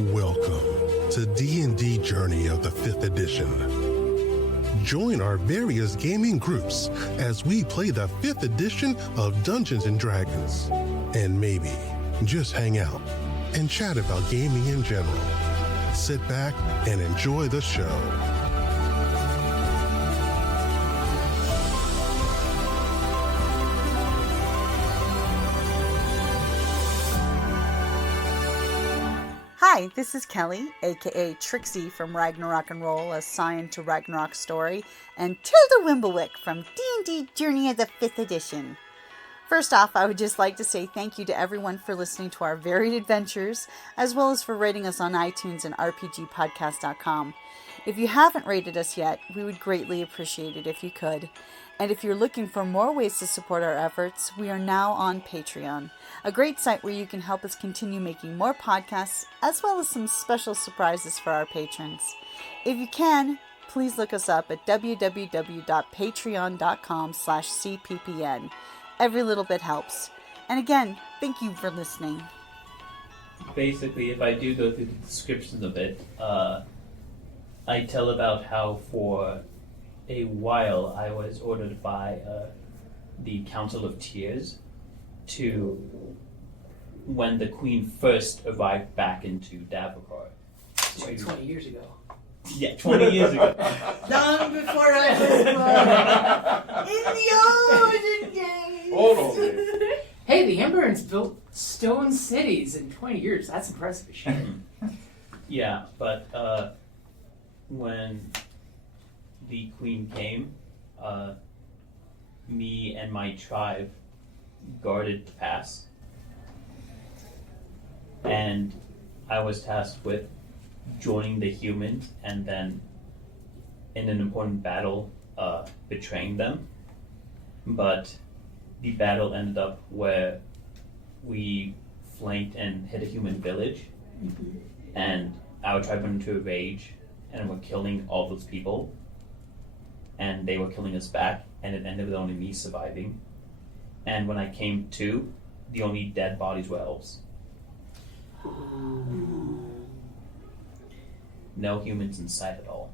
Welcome to D&D Journey of the 5th edition. Join our various gaming groups as we play the 5th edition of Dungeons & Dragons. And maybe just hang out and chat about gaming in general. Sit back and enjoy the show. Hi, this is Kelly, aka Trixie from Ragnarok and Roll, a Scion to Ragnarok story, and Tilda Wimblewick from D&D Journey of the 5th edition. First off, I would just like to say thank you to everyone for listening to our varied adventures, as well as for rating us on iTunes and rpgpodcast.com. If you haven't rated us yet, we would greatly appreciate it if you could. And if you're looking for more ways to support our efforts, we are now on Patreon, a great site where you can help us continue making more podcasts, as well as some special surprises for our patrons. If you can, please look us up at www.patreon.com/cppn. Every little bit helps. And again, thank you for listening. Basically, if I do go through the descriptions of it, I tell about how for a while I was ordered by the Council of Tears to, when the Queen first arrived back into Davokar. Like 20 years ago. Yeah, 20 years ago. Long before I was born. In the olden days. Hold on. Hey, the Embers built stone cities in 20 years. That's impressive as shit. Yeah, but when the Queen came, me and my tribe guarded the pass, and I was tasked with joining the humans and then in an important battle betraying them. But the battle ended up where we flanked and hit a human village, and our tribe went into a rage and were killing all those people, and they were killing us back, and it ended with only me surviving. And when I came to, the only dead bodies were elves. No humans in sight at all.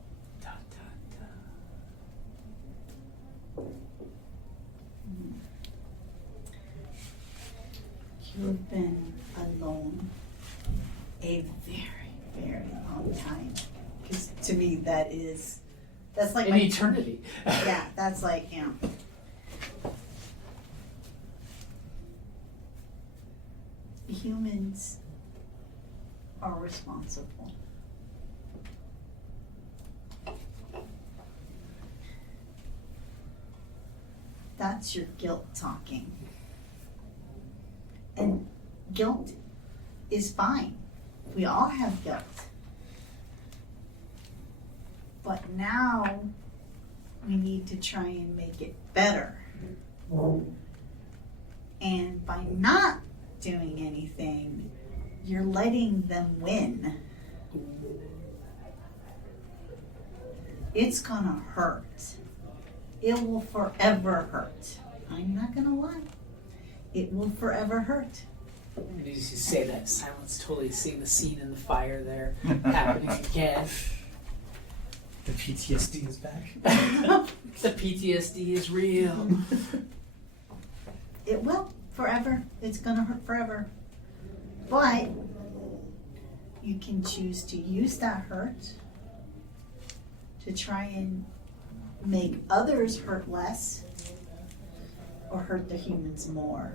You've been alone a very, very long time. Because to me, that's like An eternity. Yeah, that's like, humans are responsible. That's your guilt talking. And guilt is fine. We all have guilt. But now we need to try and make it better. And by not doing anything, you're letting them win. It's gonna hurt. It will forever hurt. I'm not gonna lie. It will forever hurt. Did you say that? Silence totally seeing the scene in the fire there happening again. The PTSD is back. The PTSD is real. It will forever. It's gonna hurt forever. But you can choose to use that hurt to try and make others hurt less or hurt the humans more.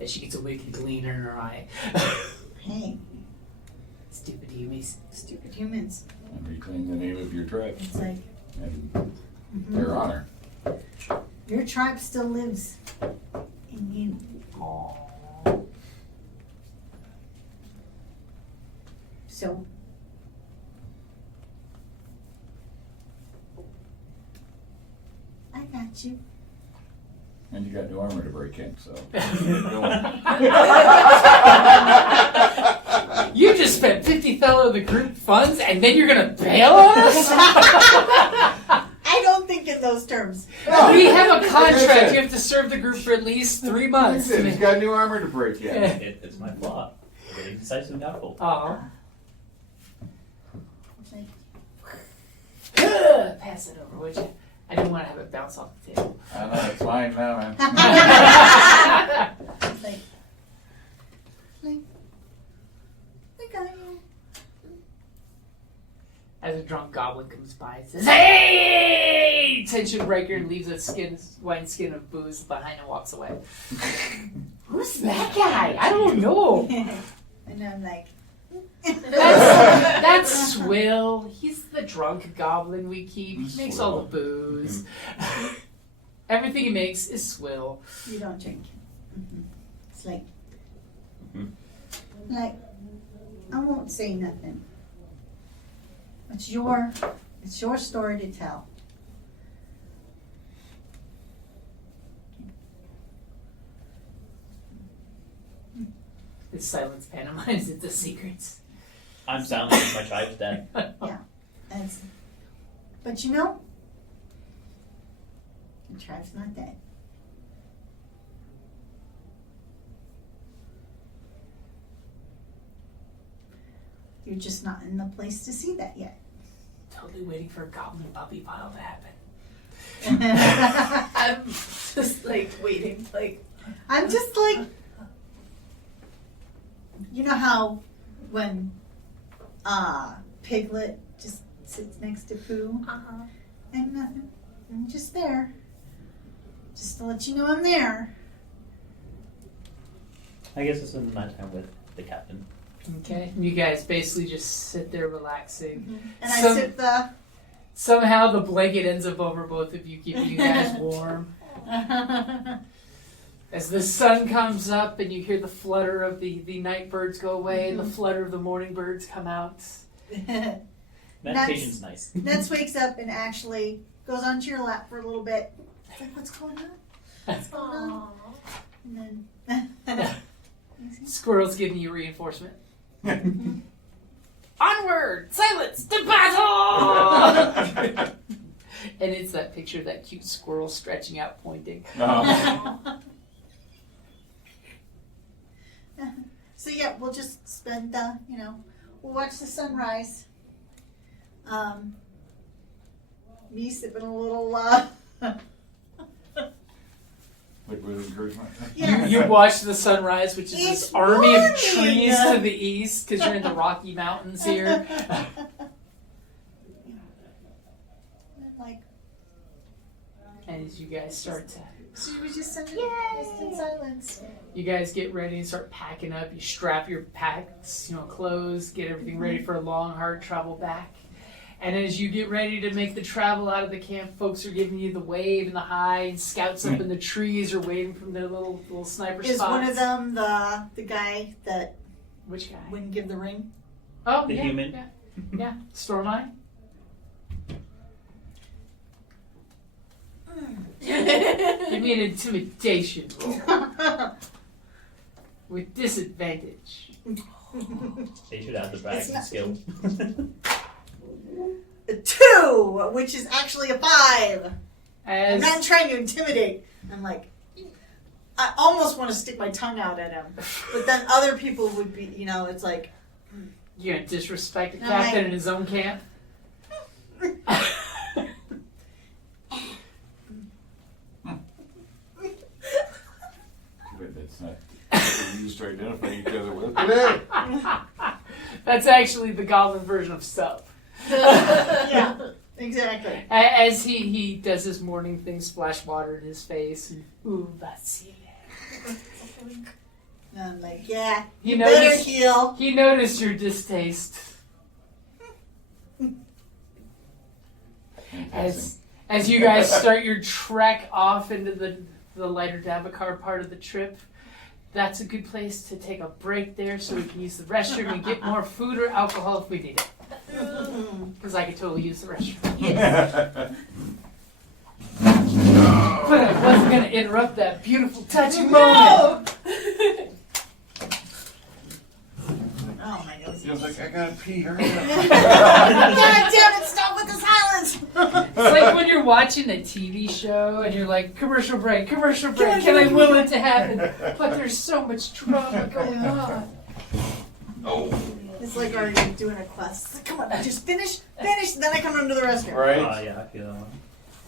And she gets a wicked gleam in her eye. Hey, Stupid humans. stupid humans. And reclaim the name of your tribe It's like, and their honor. your tribe still lives in you. So, I got you. And you got new armor to break in, so. You just spent 50 fellow of the group funds and then you're gonna bail on us? I don't think in those terms. We have a contract. You have to serve the group for at least 3 months. He's got new armor to break in. It's my flaw. really decisive and doubtful. Aw. It's like, Pass it over, would you? I didn't want to have it bounce off the table. I know, it's mine now, man. it's like, I got you. As a drunk goblin comes by and says, "Hey!" Tension breaker, and leaves a wine skin of booze behind and walks away. Who's that guy? I don't know. And I'm like, That's Swill. He's the drunk goblin we keep. He makes all the booze. Everything he makes is Swill. you don't drink. It's like, I won't say nothing. It's your story to tell. His silence pantomimes into secrets. I'm silent because my tribe's dead. But you know, the tribe's not dead. You're just not in the place to see that yet. Totally waiting for a goblin puppy pile to happen. I'm just like waiting, like I'm just like, you know how when Piglet just sits next to Pooh and nothing. I'm just there. Just to let you know I'm there. I guess this is my time with the captain. Okay. You guys basically just sit there relaxing. And I sip the Somehow the blanket ends up over both of you, keeping you guys warm. As the sun comes up and you hear the flutter of the night birds go away and the flutter of the morning birds come out. Meditation's nice. Nets wakes up and actually goes onto your lap for a little bit. It's like, what's going on? What's going on? And then Squirrel's giving you reinforcement. Onward! Silence! To battle! And it's that picture of that cute squirrel stretching out, pointing. So yeah, we'll just spend we'll watch the sunrise. Me sipping a little Liquid encouragement. Yes. You watch the sunrise, which is It's this army of morning. trees to the east, because you're in the Rocky Mountains here. I'm like, And as you guys start to, so we just send it in silence. you guys get ready and start packing up. You strap your packs, clothes, get everything ready for a long, hard travel back. And as you get ready to make the travel out of the camp, folks are giving you the wave and the hi, and scouts up in the trees are waiting from their little sniper Is spots. one of them the guy that Which guy? wouldn't give the ring? Oh, The yeah, human. Yeah, Stormeye. Give me an intimidation roll with disadvantage. They should have the bragging skill. A 2, which is actually a 5. I'm As not trying to intimidate. I'm like, I almost want to stick my tongue out at him, but then other people would be, it's like. you're gonna disrespect the No, captain I- in his own camp. That's not what we used to identify each other with today. That's actually the goblin version of Sup. Yeah, exactly. As he does his morning thing, splash water in his face, and ooh, vacile. And I'm like, yeah, You you better noticed- heal. He noticed your distaste. As you guys start your trek off into the lighter Davokar part of the trip, that's a good place to take a break there so we can use the restroom and get more food or alcohol if we need it. Because I could totally use the restroom. But I wasn't going to interrupt that beautiful, touching moment. Oh my nose. He was like, I gotta pee, hurry up. God damn it, stop with the silence! It's like when you're watching a TV show and you're like, commercial break, can I will it to happen? But there's so much drama going on. Oh. It's like already doing a quest. It's like, come on, just finish, then I come into the restroom. Right? Oh yeah, I feel that one.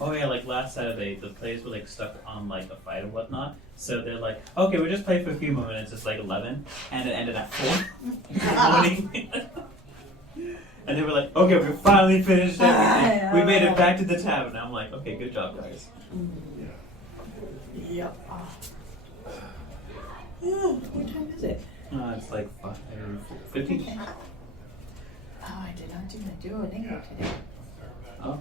Oh yeah, like last Saturday, the players were like stuck on like a fight or whatnot. So they're like, okay, we'll just play for a few more minutes. It's like 11, and it ended at 4 in the morning. And they were like, okay, we finally finished everything. We made it back to the tavern. I'm like, okay, good job, guys. Yep. Oh, what time is it? It's like 5:15. Oh, I did not do my Duolingo today. Oh.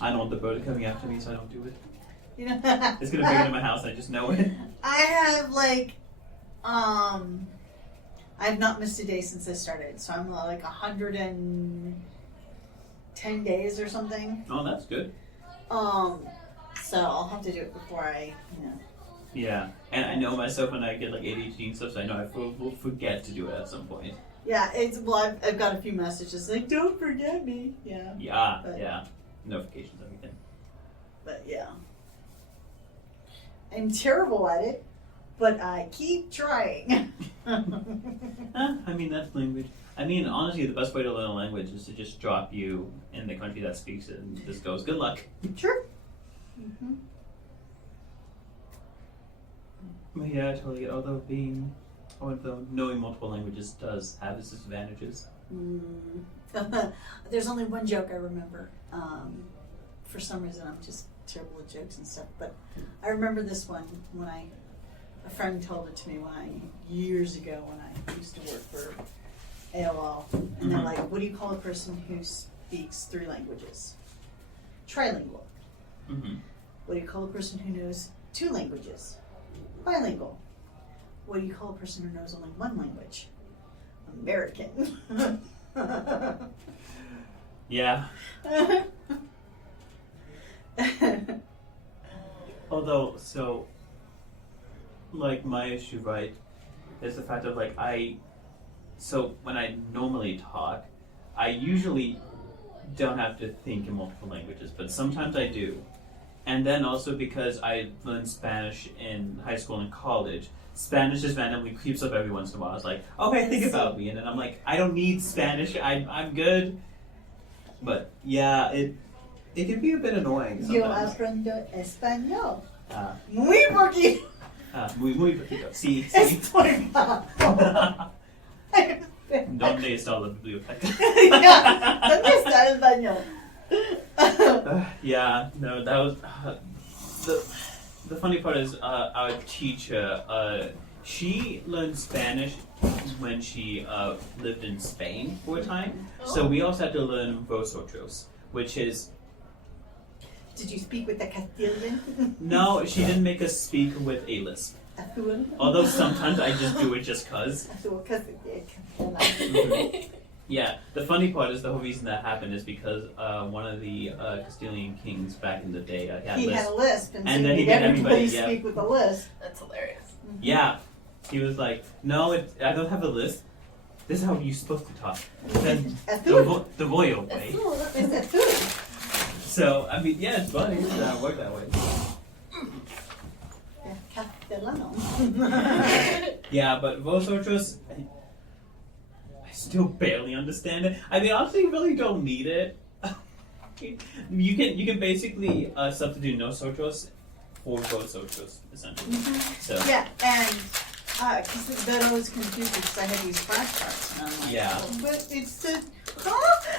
I don't want the bird coming after me, so I don't do it. You know, It's gonna bring it in my house. I just know it. I have like, I've not missed a day since I started, so I'm like 110 days or something. Oh, that's good. So I'll have to do it before I, Yeah, and I know myself when I get like ADHD and stuff, so I know I will forget to do it at some point. Yeah, I've got a few messages like, don't forget me. Yeah. Yeah, But- yeah. Notifications, everything. But yeah. I'm terrible at it, but I keep trying. I mean, that's language. I mean, honestly, the best way to learn a language is to just drop you in the country that speaks it and just goes, good luck. Sure. Mm-hmm. But yeah, I totally get. Although knowing multiple languages does have its disadvantages. There's only one joke I remember. For some reason, I'm just terrible at jokes and stuff. But I remember this one when a friend told it to me years ago when I used to work for AOL, and they're like, "What do you call a person who speaks 3 languages?" Trilingual. Mm-hmm. What do you call a person who knows 2 languages? Bilingual. What do you call a person who knows only 1 language? American. Yeah. Although, so, like, my issue, right, is the fact of, like, so when I normally talk, I usually don't have to think in multiple languages, but sometimes I do. And then also because I learned Spanish in high school and college, Spanish just randomly creeps up every once in a while. It's like, okay, think about me. And then I'm like, I don't need Spanish, I'm good. But, yeah, it can be a bit annoying Yo sometimes. aprendo español. Ah. Muy poquito. Muy poquito. Sí, sí. Estoy bajo. ¿Dónde está la biblioteca? Ya, ¿dónde está el baño? Yeah, no, that was the funny part is our teacher. She learned Spanish when she lived in Spain for a time, so we also had to learn vosotros, which is. Did you speak with the Castilian? No, she didn't make us speak with a lisp. Azul. Although sometimes I just do it just cause. Azul, Yeah, the funny part is the whole reason that happened is because one of the Castilian kings back in the day had he lisp. had a lisp, and, And so then he he made made everybody everybody, yeah. speak with a lisp. That's hilarious. Yeah, he was like, no, I don't have a lisp. This is how you're supposed to talk. Then the royal way. It's Azul. So, I mean, yeah, it's funny. It worked that way. Castellano. Yeah, but vosotros, I still barely understand it. I mean, honestly, you really don't need it. You can basically substitute nosotros for vosotros, essentially. So Yeah, and because that always confused me because I had these flashcards, and I'm like, Yeah. but it's the.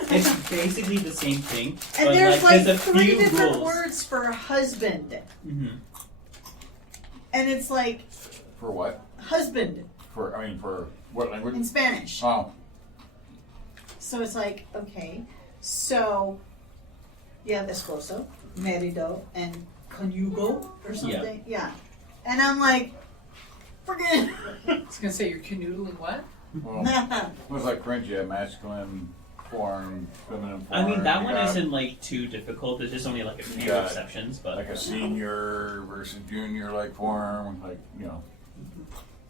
it's basically the same thing. And but there's like there's a 3 few different rules. words for husband, Mm-hmm. and it's like For what? husband For what in language? Spanish. Oh. So it's like, okay, so you have esposo, marido, and conyugo or something. Yeah. And I'm like, forget I was gonna say you're canoodling what? Well, it. it was like French, you have masculine form, feminine form. I mean, that you one got isn't like too difficult. There's just only like a few got exceptions, but like a senior versus junior like form, like,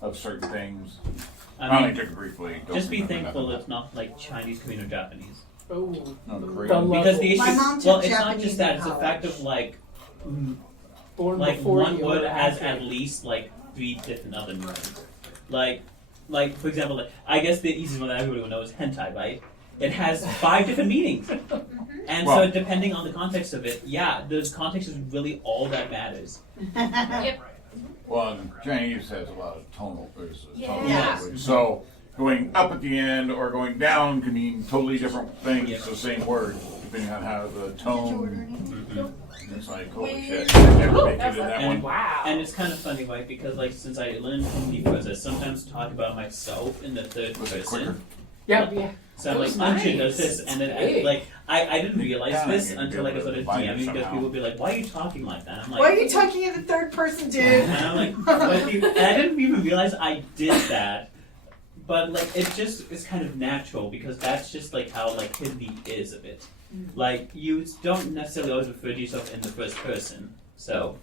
of certain things. I I only mean, took it briefly. Don't just be remember thankful nothing. it's not like Chinese, Korean, or Japanese. Oh, No, the Korean. Because the issue, My mom took well, it's not Japanese just that. in It's the college. fact of like born like before one you word or has after. at least like 3 different other meanings. Like like for example, like I guess the easiest one that everybody will know is hentai, right? It has 5 different meanings, and Well- so depending on the context of it, yeah, the context is really all that matters. Yep. Well, and Chinese has a lot of tonal, tonal Yeah. language. So going up at the end or going down can mean totally different things. Yeah. The same word, depending on how the tone. It's like holy shit, Where- I never make it in that And- one. Wow. And it's kind of funny, right? Because like since I learned comedy first, I sometimes talk about myself in the third Was it quicker? person. Yeah. So I'm That like, was Untold nice. does this, and then Big. I didn't realize Yeah, this you'd until be like I able to started find it DMing because somehow. people would be like, "Why are you talking like that?" I'm like, Why are you talking in the third person, dude? And I'm like, what do you, and I didn't even realize I did that. But like, it's kind of natural because that's just like how like Hindi is a bit. Like you don't necessarily always refer to yourself in the first person. So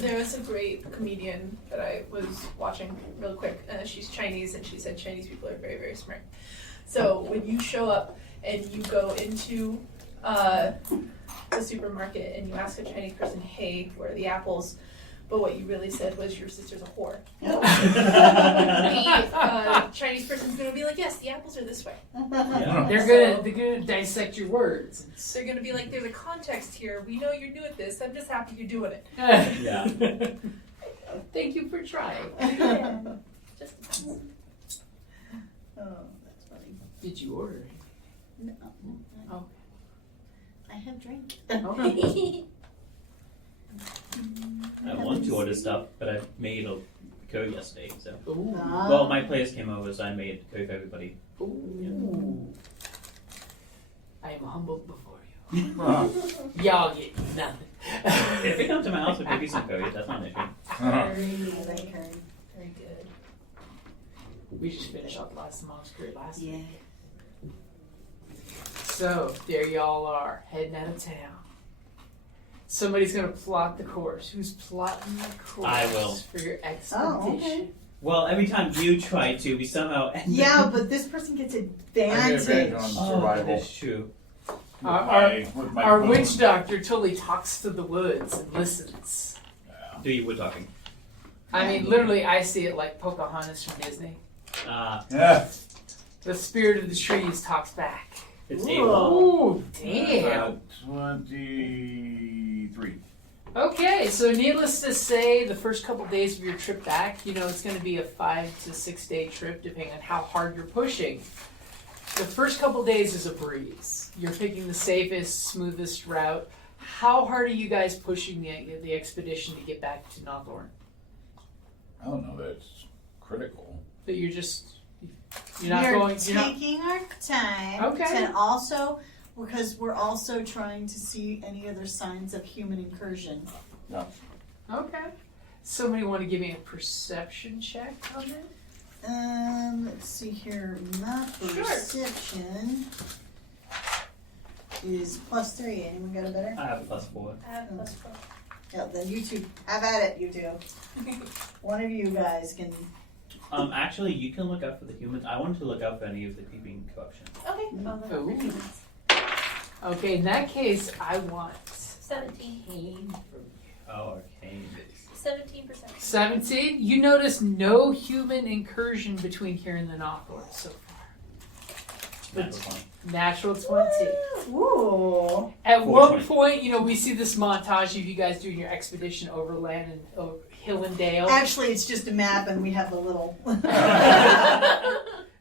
There was a great comedian that I was watching real quick. She's Chinese, and she said Chinese people are very, very smart. So when you show up and you go into the supermarket and you ask a Chinese person, "Hey, where are the apples?" But what you really said was, "Your sister's a whore." The Chinese person's gonna be like, "Yes, the apples are this way." yeah. They're gonna dissect your words. They're gonna be like, "There's a context here. We know you're new at this. I'm just happy you're doing it." Yeah. Thank you for trying. Just Oh, that's funny. Did you order? No, Oh. I have drink. Okay. I want to order stuff, but I made a curry yesterday. So Ooh. well, my players came over, so I made curry for everybody. Ooh. I am humbled before you. Uh, Y'all get nothing. If they come to my house, I'll give you some curry. That's not an issue. I like her. very good. We just finished off last mom's curry last Yeah. week. So there y'all are, heading out of town. Somebody's gonna plot the course. Who's plotting the course I will. for your expedition? Oh, okay. Well, every time you try to, we somehow end Yeah, up- but this person gets I get advantage advantage. on Oh, survival. that's true. With Our my boom. witch doctor totally talks to the woods and listens. Do you? We're talking. I mean, literally, I see it like Pocahontas from Disney. Yeah. The spirit of the trees talks back. It's Ooh. AWOL. Ooh, damn. 23. Okay, so needless to say, the first couple days of your trip back, it's going to be a 5 to 6 day trip, depending on how hard you're pushing. The first couple days is a breeze. You're picking the safest, smoothest route. How hard are you guys pushing the expedition to get back to Northorn? I don't know that it's critical. That you're not going. You're not. Taking our time. Okay. And also, because we're also trying to see any other signs of human incursion. Okay. Somebody want to give me a perception check on that? Let's see here. My perception is +3. Anyone got a better? I have a +4. I have +4. Yeah, then you two. Have at it, you two. One of you guys can. Actually, you can look out for the humans. I wanted to look out for any of the creeping corruption. Okay. Well, then Ooh. humans. Okay, in that case, I want 17. Kane from you. Oh, arcane. 17%. 17. You notice no human incursion between here and the Northward so far. Natural 20. Natural 20. Ooh. At 420. one point, we see this montage of you guys doing your expedition overland and hill and dale. Actually, it's just a map, and we have the little.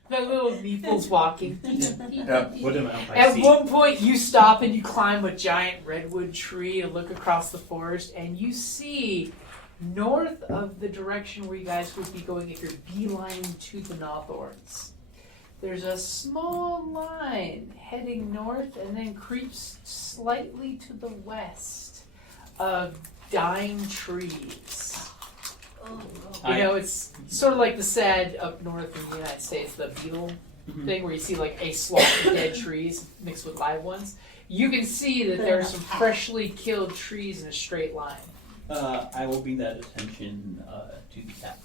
The little meeples walking. Yeah. What am I At see? one point, you stop and you climb a giant redwood tree and look across the forest, and you see north of the direction where you guys would be going if you're beelining to the Northorns. There's a small line heading north and then creeps slightly to the west of dying trees. Oh, It's sort of like the sad up north in the United States, the beetle thing where you see like a swath of dead trees mixed with live ones. You can see that there are some freshly killed trees in a straight line. I will bring that attention to the captain.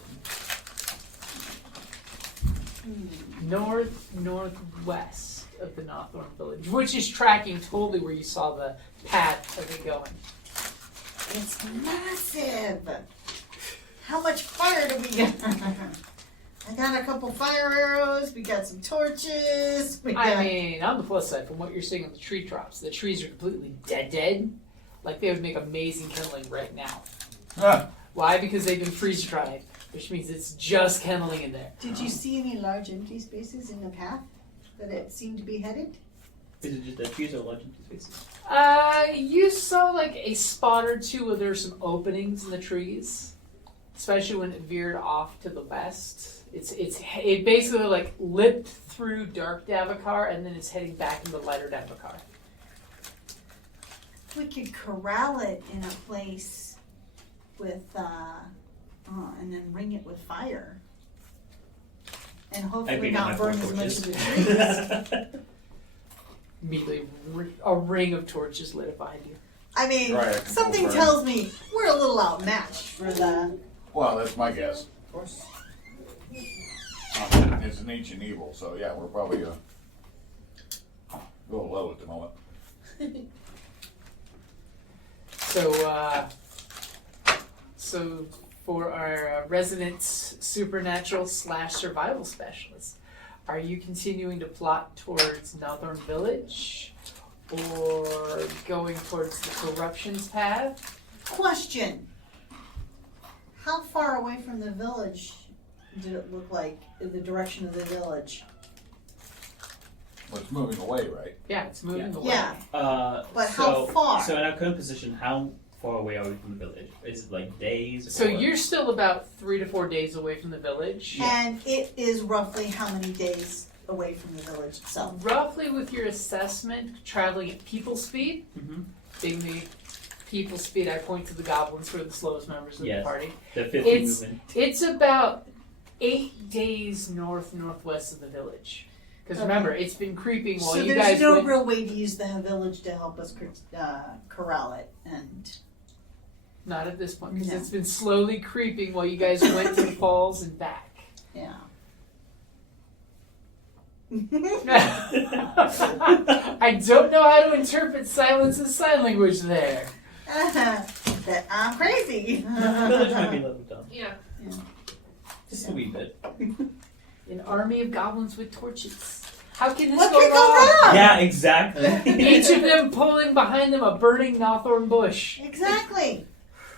Northwest of the Northorn village, which is tracking totally where you saw the path of it going. It's massive. How much fire do we get? I got a couple fire arrows. We got some torches. I mean, on the plus side, from what you're seeing on the tree tops, the trees are completely dead. Like they would make amazing kindling right now. Ah, Why? Because they've been freeze dried, which means it's just kindling in there. Did you see any large empty spaces in the path that it seemed to be headed? Is it just the trees or large empty spaces? You saw like a spot or two where there's some openings in the trees, especially when it veered off to the west. It basically like lipped through dark Davokar and then it's heading back into lighter Davokar. We could corral it in a place with, and then ring it with fire. And hopefully not burn as much of the trees. Immediately, a ring of torches lit up behind you. I mean, Right, something burn. tells me we're a little outmatched for the... well, that's my guess. Of course. It's an ancient evil, so yeah, we're probably a little low at the moment. So for our resident supernatural / survival specialist, are you continuing to plot towards Northern Village or going towards the corruptions path? Question. How far away from the village did it look like, in the direction of the village? Well, it's moving away, right? Yeah, it's moving away. Yeah. But so, how far? So in our current position, how far away are we from the village? Is it like days? So or? you're still about 3 to 4 days away from the village. And it is roughly how many days away from the village itself? Roughly with your assessment, traveling at people speed, Mhm. being the people speed, I point to the goblins who are the slowest members of the Yes. party. The 50 It's movement. it's about 8 days northwest of the village. Because Okay. remember, it's been creeping while So you there's guys no went. real way to use the village to help us corral it. And Not at this point, because No. it's been slowly creeping while you guys went to the falls and back. yeah. I don't know how to interpret silence as sign language there. That I'm crazy. The village might be leveled down. Yeah. Just a wee bit. An army of goblins with torches. How can this What go could go wrong? wrong? Yeah, exactly. Each of them pulling behind them a burning Nawthorn bush. Exactly.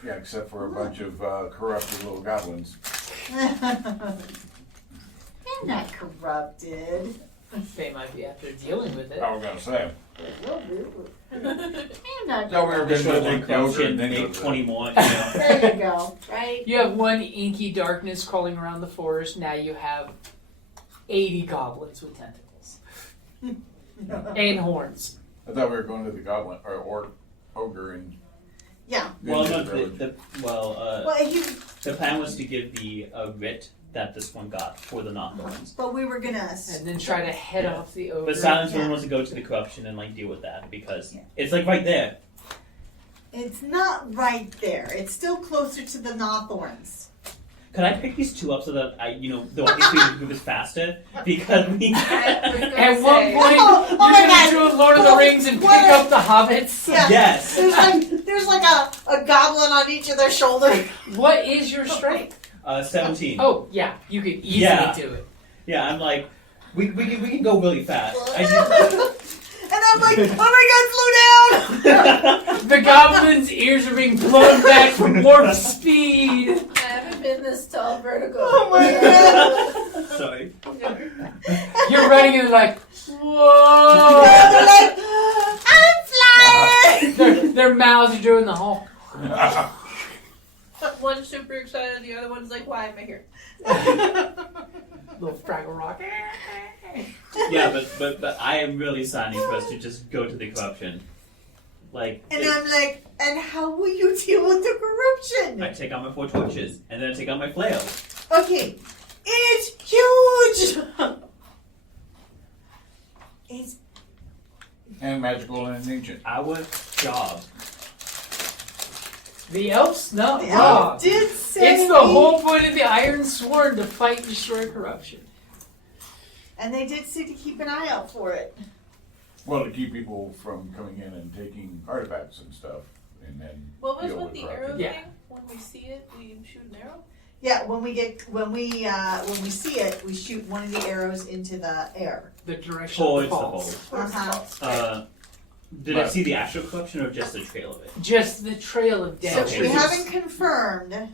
Yeah, except for a bunch of corrupted little goblins. They're not corrupted. They might be after dealing with it. I was gonna say. They're not No, we were Just gonna one take closer crouch and and then go make to 20 more. You know. There you go. Right? You have one inky darkness crawling around the forest. Now you have 80 goblins with tentacles and horns. I thought we were going to the goblin or ogre and. Yeah. Well, into no, the village. Well, the plan was to give the writ that this one got for the non-thorns. but we were gonna. And then try to head off the ogre. But Silence Yeah. Room wants to go to the corruption and like deal with that because Yeah. it's like right there. It's not right there. It's still closer to the Nawthorns. Could I pick these two up so that the one can move this faster? Because we. At one point, Oh you're my going God. to do a Lord of the Rings and pick What? up the hobbits. Yeah. Yes. There's like a goblin on each of their shoulders. What is your strength? 17. Oh, yeah, you can easily Yeah. do it. Yeah, I'm like, we can go really fast. And I'm like, oh my God, slow down! The goblin's ears are being blown back from warp speed. I haven't been this tall vertical. Oh my God! Sorry. You're running and like, whoa. They're like, I'm flying! Their mouths are doing the whole. One's super excited, the other one's like, why am I here? Little Fraggle Rock. Yeah, but I am really signing for us to just go to the corruption. Like, And I'm like, and how will you deal with the corruption? I take out my 4 torches, and then I take out my flail. Okay, it's huge! It's And magical and ancient. Our job. The elf's not the wrong. elf did say It's the whole point of the Iron Sword to fight and destroy corruption. And they did say to keep an eye out for it. Well, to keep people from coming in and taking artifacts and stuff, and then What was deal with with the corruption. arrow Yeah. thing? When we see it, we shoot an arrow? Yeah, when we see it, we shoot one of the arrows into the air. The direction Towards of the the falls. Uh-huh. Did I see the actual collection or just the trail of it? Just the trail of So death. Okay. we haven't confirmed.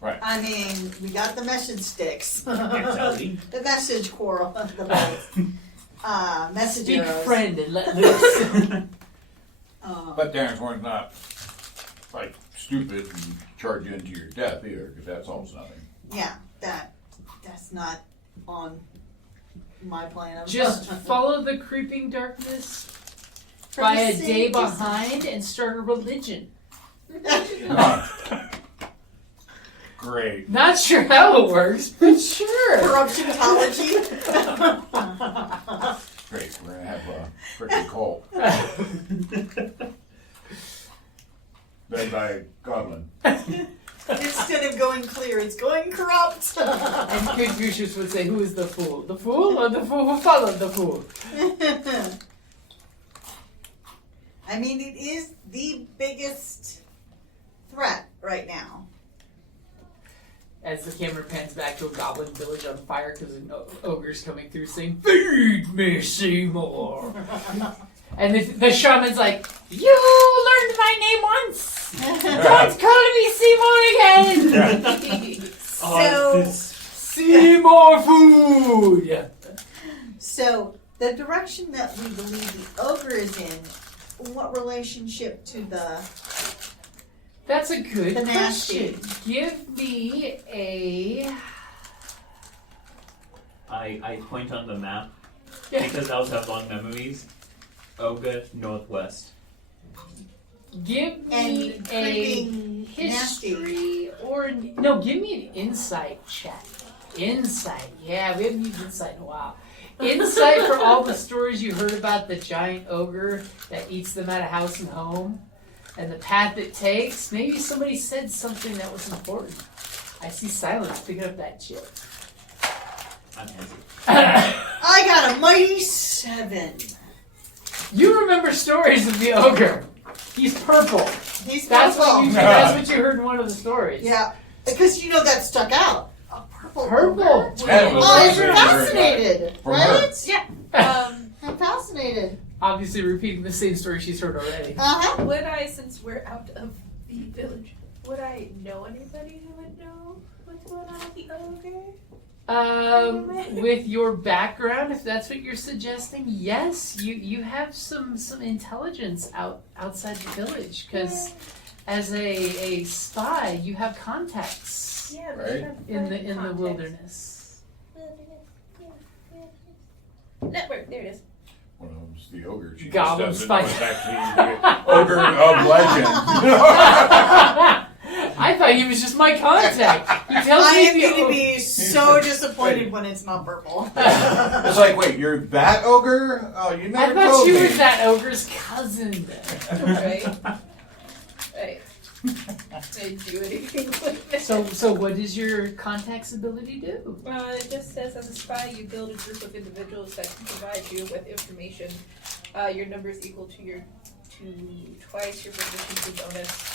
Right. I mean, we got the message sticks. Exactly. The message quarrel. The message Speak arrows. friend and let loose. But Darren's Horn's not like stupid and charge you into your death either, because that solves nothing. Yeah, that's not on my plan of Just follow the creeping darkness For by the a day sake of- behind and start a religion. Great. Not sure how it works, but sure. Corruptionology. Great. We're gonna have a freaking cult. Led by a goblin. Instead of going clear, it's going corrupt. And Confucius would say, who is the fool? The fool or the fool who followed the fool? I mean, it is the biggest threat right now. As the camera pans back to a goblin village on fire because an ogre's coming through saying, feed me, Seymour. And the shaman's like, you learned my name once. Don't call me Seymour again. So, Seymour food. so the direction that we believe the ogre is in, what relationship to the? That's a good The question. nasty. Give me a... I point on the map because I also have long memories. Ogre Northwest. Give me And a creeping history or... No, give me an insight check. Insight. Yeah, we haven't used insight in a while. Insight for all the stories you heard about the giant ogre that eats them out of house and home. And the path it takes. Maybe somebody said something that was important. I see silence picking up that chip. I'm happy. I got a mighty 7. You remember stories of the ogre. He's purple. He's That's purple. that's what you heard in one of the stories. Yeah, because you know that stuck out. A purple. Purple. ogre? That was Oh, I'm fascinating. fascinated, From her. right? Yeah. I'm fascinated. Obviously repeating the same story she's heard already. Uh-huh. Would I, since we're out of the village, would I know anybody who would know what's going on with the ogre? With your background, if that's what you're suggesting, yes, you have some intelligence outside the village because as a spy, you have contacts Yeah, Right. in the wilderness. Network, there it is. One of them's the ogre. She Goblin just doesn't know spice. it's actually the ogre of legend. I thought he was just my contact. He tells I me am the going to ogre- be so disappointed when it's not purple. It's like, wait, you're that ogre? Oh, you I never thought told you me. were that ogre's cousin. Right. Right. Did do anything with it. So what does your contact's ability do? It just says, as a spy, you build a group of individuals that can provide you with information. Your number is equal to twice your proficiency bonus.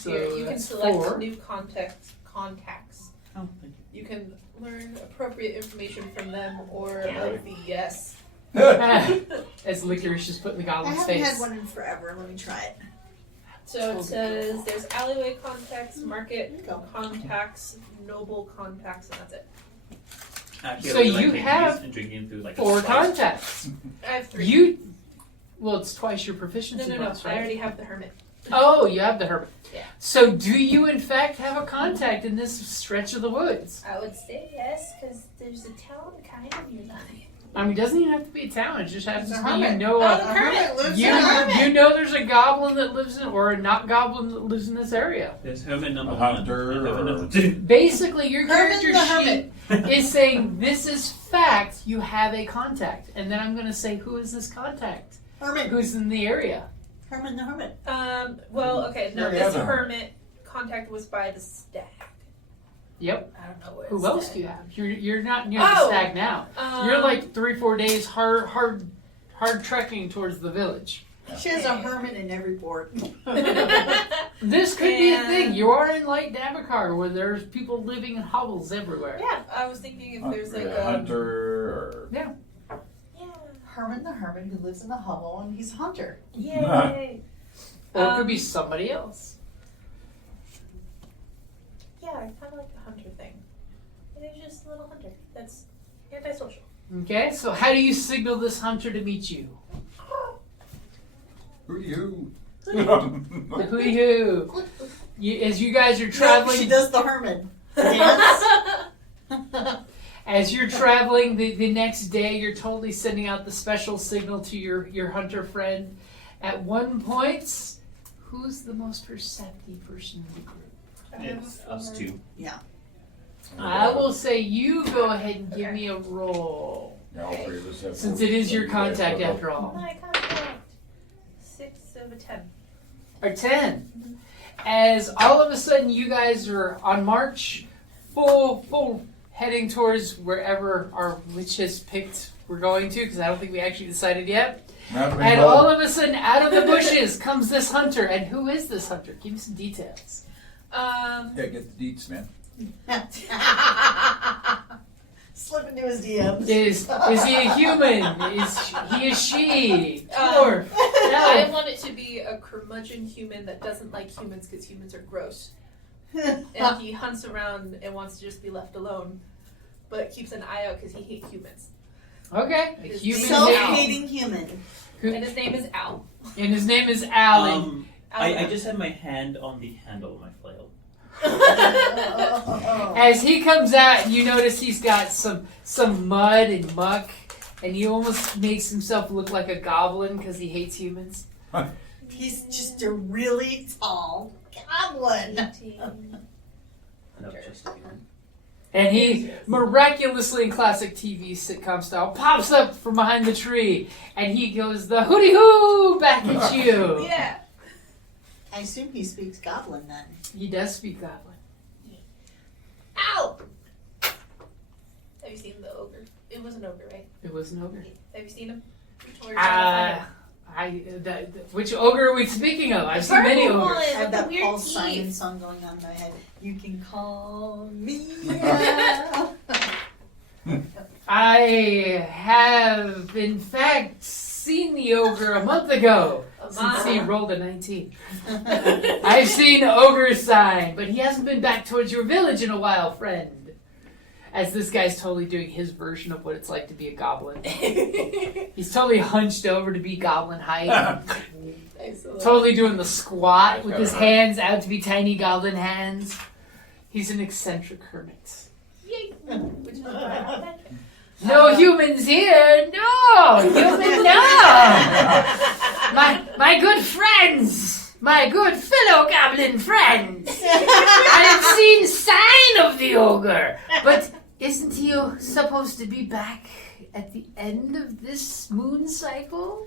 So you can that's select 4. new contacts. Oh, thank You can learn appropriate information from them or of the yes. As licorice is put in the I goblin's haven't face. had one in forever. Let me try it. So it says there's alleyway contacts, market There you go. contacts, noble contacts, and that's it. Actually, So I really you like have these and drinking through like a 4 spice. contacts. I have 3. Well, it's twice your proficiency No. bonus, I right? already have the hermit. Oh, you have the hermit. Yeah. So do you in fact have a contact in this stretch of the woods? I would say yes, because there's a town kind of nearby. I mean, it doesn't even have to be a town. It just happens It's a to be you hermit. know Oh, a, the hermit lives you, in a hermit. you know there's a goblin that lives in, or a not goblin that lives in this area. There's Hermit number A 1 hunter and Hermit or- number 2. Basically, your Hermit character the sheet hermit. is saying this is fact. You have a contact, and then I'm going to say who is this contact? Hermit. Who's in the area? Hermit the hermit. Well, okay, no, Very this other. hermit contact was by the stag. Yep. I don't know where. Who the else stag- do you have? You're not near the Oh! stag now. You're like 3-4 days hard trekking towards the village. She has a hermit in every port. This could be a thing. And- You are in Light Davokar, where there's people living in hovels everywhere. Yeah, I was thinking if there's like a hunter or Yeah. Herman the Hermit who lives in the hovel and he's a hunter. Yay! Or it could be somebody else. Yeah, I kind of like the hunter thing. Maybe just a little hunter. That's antisocial. Okay, so how do you signal this hunter to meet you? who do you? Hoo-hoo. As you guys are No, traveling, she does the Herman dance. as you're traveling the next day, you're totally sending out the special signal to your hunter friend. At one point, who's the most perceptive person in the group? It's us two. I will say you go ahead and give me a roll. Yeah, all three of us have Since four. it is your contact after Oh all. my contact. 6 of a 10. Or 10. As all of a sudden you guys are on march, full heading towards wherever our witch has picked we're going to, because I don't think we actually decided yet. And all of a sudden, out of the bushes comes this hunter. And who is this hunter? Give me some details. Yeah, get the deets, man. Slip into his DMs. Is he a human? Is she? Dwarf? I No. want it to be a curmudgeon human that doesn't like humans because humans are gross. And he hunts around and wants to just be left alone, but keeps an eye out because he hates humans. Okay. A human Self-hating human. And his name is Al. And his name is Alan. I just have my hand on the handle of my flail. As he comes out, you notice he's got some mud and muck, and he almost makes himself look like a goblin because he hates humans. He's just a really tall goblin. No, just a human. And he miraculously, in classic TV sitcom style, pops up from behind the tree, and he goes the hooty hoo back at you. Yeah. I assume he speaks goblin then. He does speak goblin. Ow! Have you seen the ogre? It was an ogre, right? It was an ogre. Have you seen him? Or you're trying to Which ogre are we speaking of? I've seen many Purple ogres. one. I have that With the weird Paul teeth. Simon song going on in my head. You can call me Al. I have, in fact, seen the ogre a month ago. Since he rolled a 19. I've seen ogre sign, but he hasn't been back towards your village in a while, friend. As this guy's totally doing his version of what it's like to be a goblin. He's totally hunched over to be goblin height. Excellent. Totally doing the squat with his hands out to be tiny goblin hands. He's an eccentric hermit. Yay. Which is fine. No humans here! No! Human, no! My good friends! My good fellow goblin friends! I've seen sign of the ogre! But isn't he supposed to be back at the end of this moon cycle?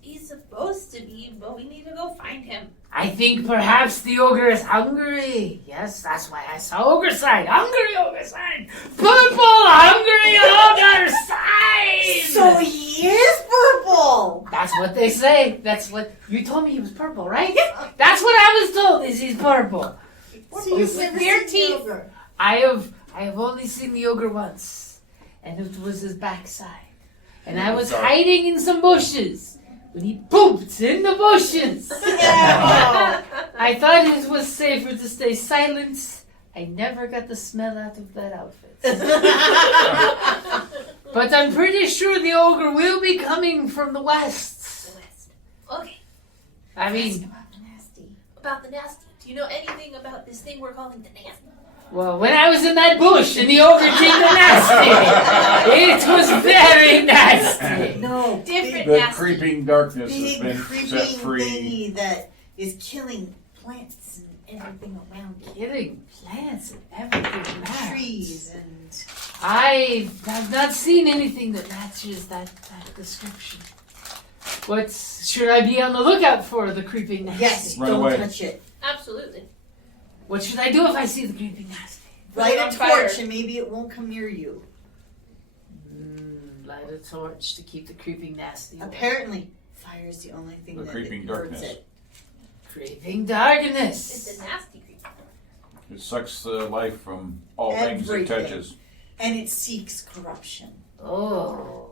He's supposed to be, but we need to go find him. I think perhaps the ogre is hungry. Yes, that's why I saw ogre sign. Hungry ogre sign. Purple hungry ogre sign. So he is purple. That's what they say. That's what you told me he was purple, right? That's what I was told. Is he's purple? So you've never weird seen the teeth. ogre. I have only seen the ogre once, and it was his backside. And I was hiding in some bushes when he pooped in the bushes. Yeah. I thought it was safer to stay silent. I never got the smell out of that outfit. But I'm pretty sure the ogre will be coming from the west. The West. Okay. I mean, About the nasty. About the nasty. Do you know anything about this thing we're calling the nasty? well, when I was in that bush and the ogre did the nasty, it was very nasty. No. Different The nasty. creeping darkness has Big been creeping set free. thingy that is killing plants and everything around it. Killing plants and everything around. Trees and I have not seen anything that matches that description. What should I be on the lookout for? The creeping nasty. yes, Run don't away. touch it. Absolutely. What should I do if I see the creeping nasty? Light on a fire. torch and maybe it won't come near you. Light a torch to keep the creeping nasty away. Apparently, fire is the only thing The that creeping hurts darkness. it. Creeping darkness. It's a nasty creature. It sucks the life from all things it Everything. touches. And it seeks corruption. Oh.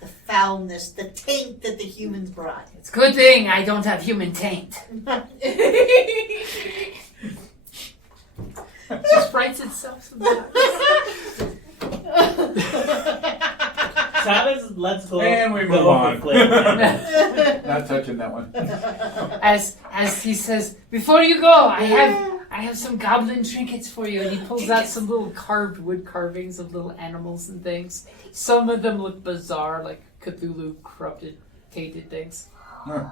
The foulness, the taint that the humans brought. It's a good thing I don't have human taint. It just writes itself sometimes. Travis, let's go. And we go move over on. flavor. Not touching that one. As he says, before you go, I have some goblin trinkets for you, and he pulls out some little carved wood carvings of little animals and things. Some of them look bizarre, like Cthulhu corrupted, tainted things. Huh.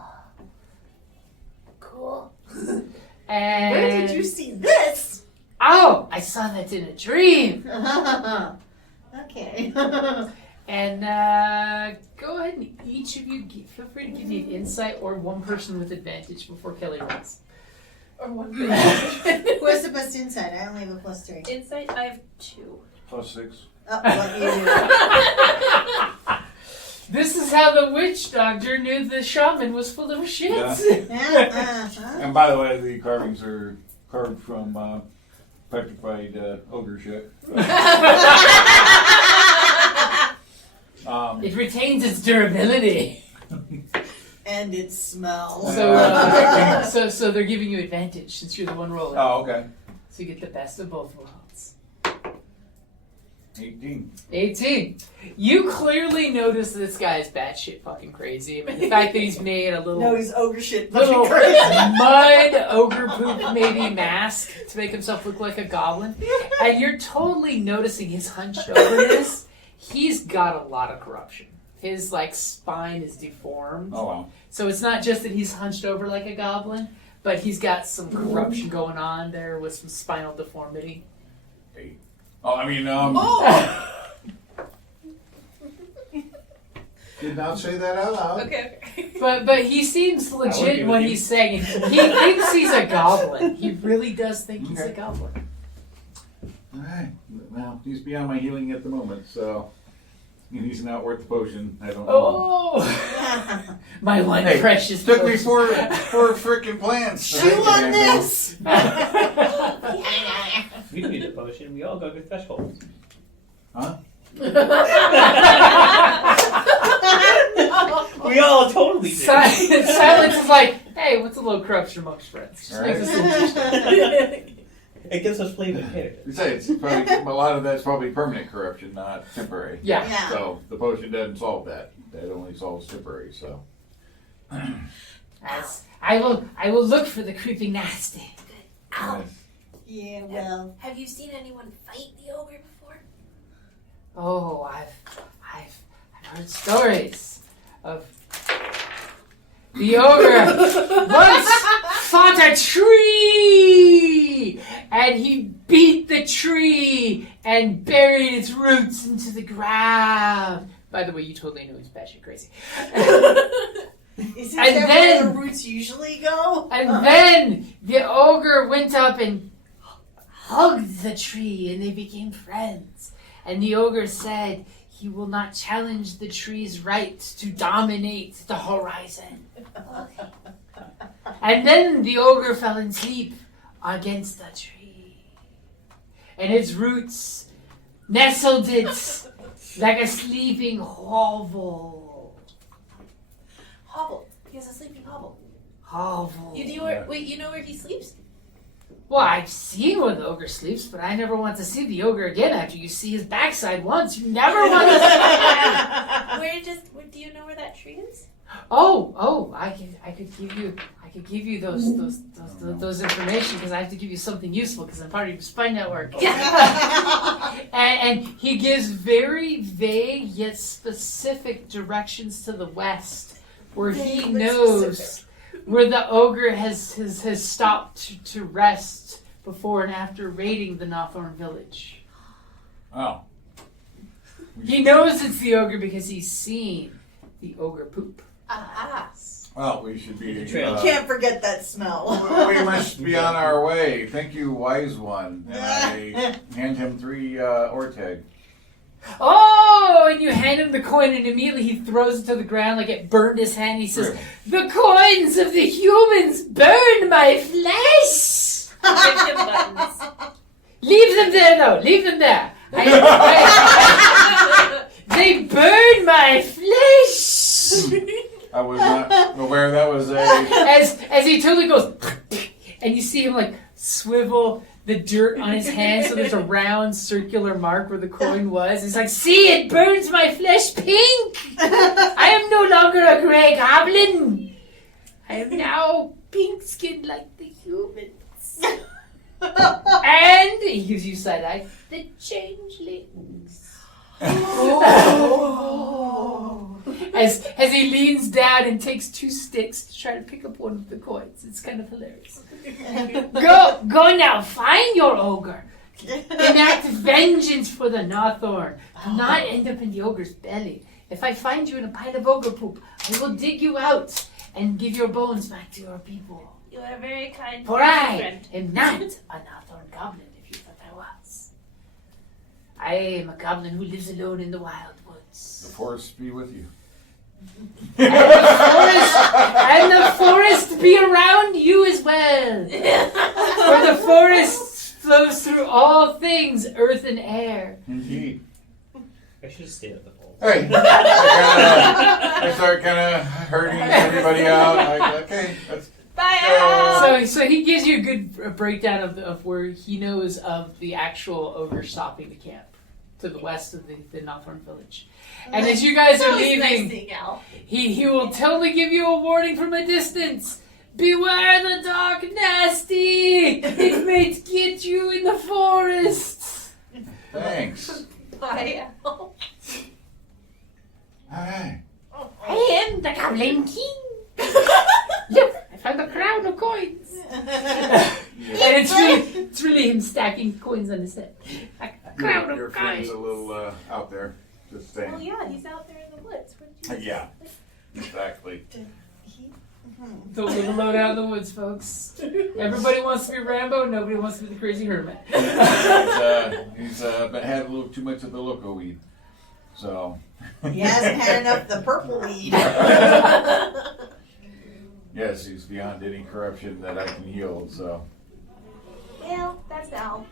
Cool. Where And did you see this? oh, I saw that in a dream. Okay. And go ahead and each of you feel free to give me an insight or one person with advantage before Kelly rolls. Or one. Who has the best insight? I only have a +3. Insight, I have 2. +6. Oh, what do you do? This is how the witch doctor knew the shaman was full of shit. Yeah. And by the way, the carvings are carved from petrified ogre shit. It retains its durability. And it smells. So they're giving you advantage since you're the one rolling. Oh, okay. So you get the best of both worlds. 18. 18. You clearly notice this guy's batshit fucking crazy. I mean, the fact that he's made a little, No, he's ogre shit. little Fucking crazy. mud ogre poop maybe mask to make himself look like a goblin. And you're totally noticing his hunched overness. He's got a lot of corruption. His spine is deformed. Oh, wow. So it's not just that he's hunched over like a goblin, but he's got some corruption going on there with some spinal deformity. 8. Oh, I mean, did not say that out loud. Okay. But he seems would be legit with when you. he's saying it. He thinks he's a goblin. He really does think he's a Okay. goblin. All right. Well, he's beyond my healing at the moment, so. And he's not worth the potion. I don't know. Oh, my one Hey, precious. Took me potion. four frickin' plants. to Chew make on it. this! We don't need a potion. We all go to thresholds. Huh? We all totally do. Silence is like, hey, what's a little corruption amongst friends? Just makes us interesting. It gives us flavor and character. Besides, it's probably, a lot of that's probably permanent corruption, not temporary. Yeah. Yeah. So the potion doesn't solve that. That only solves temporary. So. As I will look for the creeping nasty. Ow. Yeah, well. Have you seen anyone fight the ogre before? Oh, I've heard stories of the ogre once fought a tree, and he beat the tree and buried its roots into the ground. By the way, you totally know he's batshit crazy. Is And that then- where the roots usually go? And then the ogre went up and hugged the tree, and they became friends. And the ogre said he will not challenge the tree's right to dominate the horizon. And then the ogre fell asleep against the tree, and its roots nestled it like a sleeping hovel. Hobble. He has a sleeping hobble. Hovel. You know where he sleeps? Well, I've seen where the ogre sleeps, but I never want to see the ogre again after you see his backside once. You never want to see Do you know where that tree is? Oh, I could give you those information because I have to give you something useful because I'm part of your spy network. and he gives very vague yet specific directions to the west where he Vague but knows specific. where the ogre has stopped to rest before and after raiding the Nawthorn village. Oh. He knows it's the ogre because he's seen the ogre poop. Ah. Well, we should be. Trail. Can't forget that smell. We must be on our way. Thank you, wise one. And I hand him 3 Orteg. Oh, and you hand him the coin, and immediately he throws it to the ground like it burned his hand. He says, Really? "The coins of the humans burn my flesh! Give him buttons. Leave them there, though. Leave them there. They burn my flesh! I was not aware that was a. As he totally goes, and you see him like swivel the dirt on his hand so there's a round circular mark where the coin was. He's like, see, it burns my flesh pink! I am no longer a grey goblin! I am now pink-skinned like the humans. And he gives you side eye, the changelings. As he leans down and takes 2 sticks to try to pick up one of the coins. It's kind of hilarious. Go now, find your ogre. Enact vengeance for the Northorn. Do not end up in the ogre's belly. If I find you in a pile of ogre poop, I will dig you out and give your bones back to your people. You are very kind. For I friend. am not a Northorn goblin, if you thought I was. I am a goblin who lives alone in the wild woods. The forest be with you. And the forest be around you as well. For the forest flows through all things, earth and air. Indeed. I should have stayed at the falls. Hey, I start kind of hurting everybody out. Like, okay, let's Bye, go. Al. So he gives you a good breakdown of where he knows of the actual ogre stopping the camp to the west of the Northorn village. And as you guys are That was nice leaving, seeing Al. he will totally give you a warning from a distance. Beware the dark nasty! It may get you in the forest! Thanks. Bye, Al. All right. I am the Goblin King! Look, I found a crown of coins! And it's really him stacking coins on his head. A crown Your of friend's coins! a little out there. Just saying. Oh yeah, he's out there in the woods. What did you Yeah. Exactly. Don't live alone out in the woods, folks. Everybody wants to be Rambo, nobody wants to be the crazy hermit. He's been had a little too much of the loco weed. So. He hasn't had enough of the purple weed. Yes, he's beyond any corruption that I can heal, so. Well, that's Al.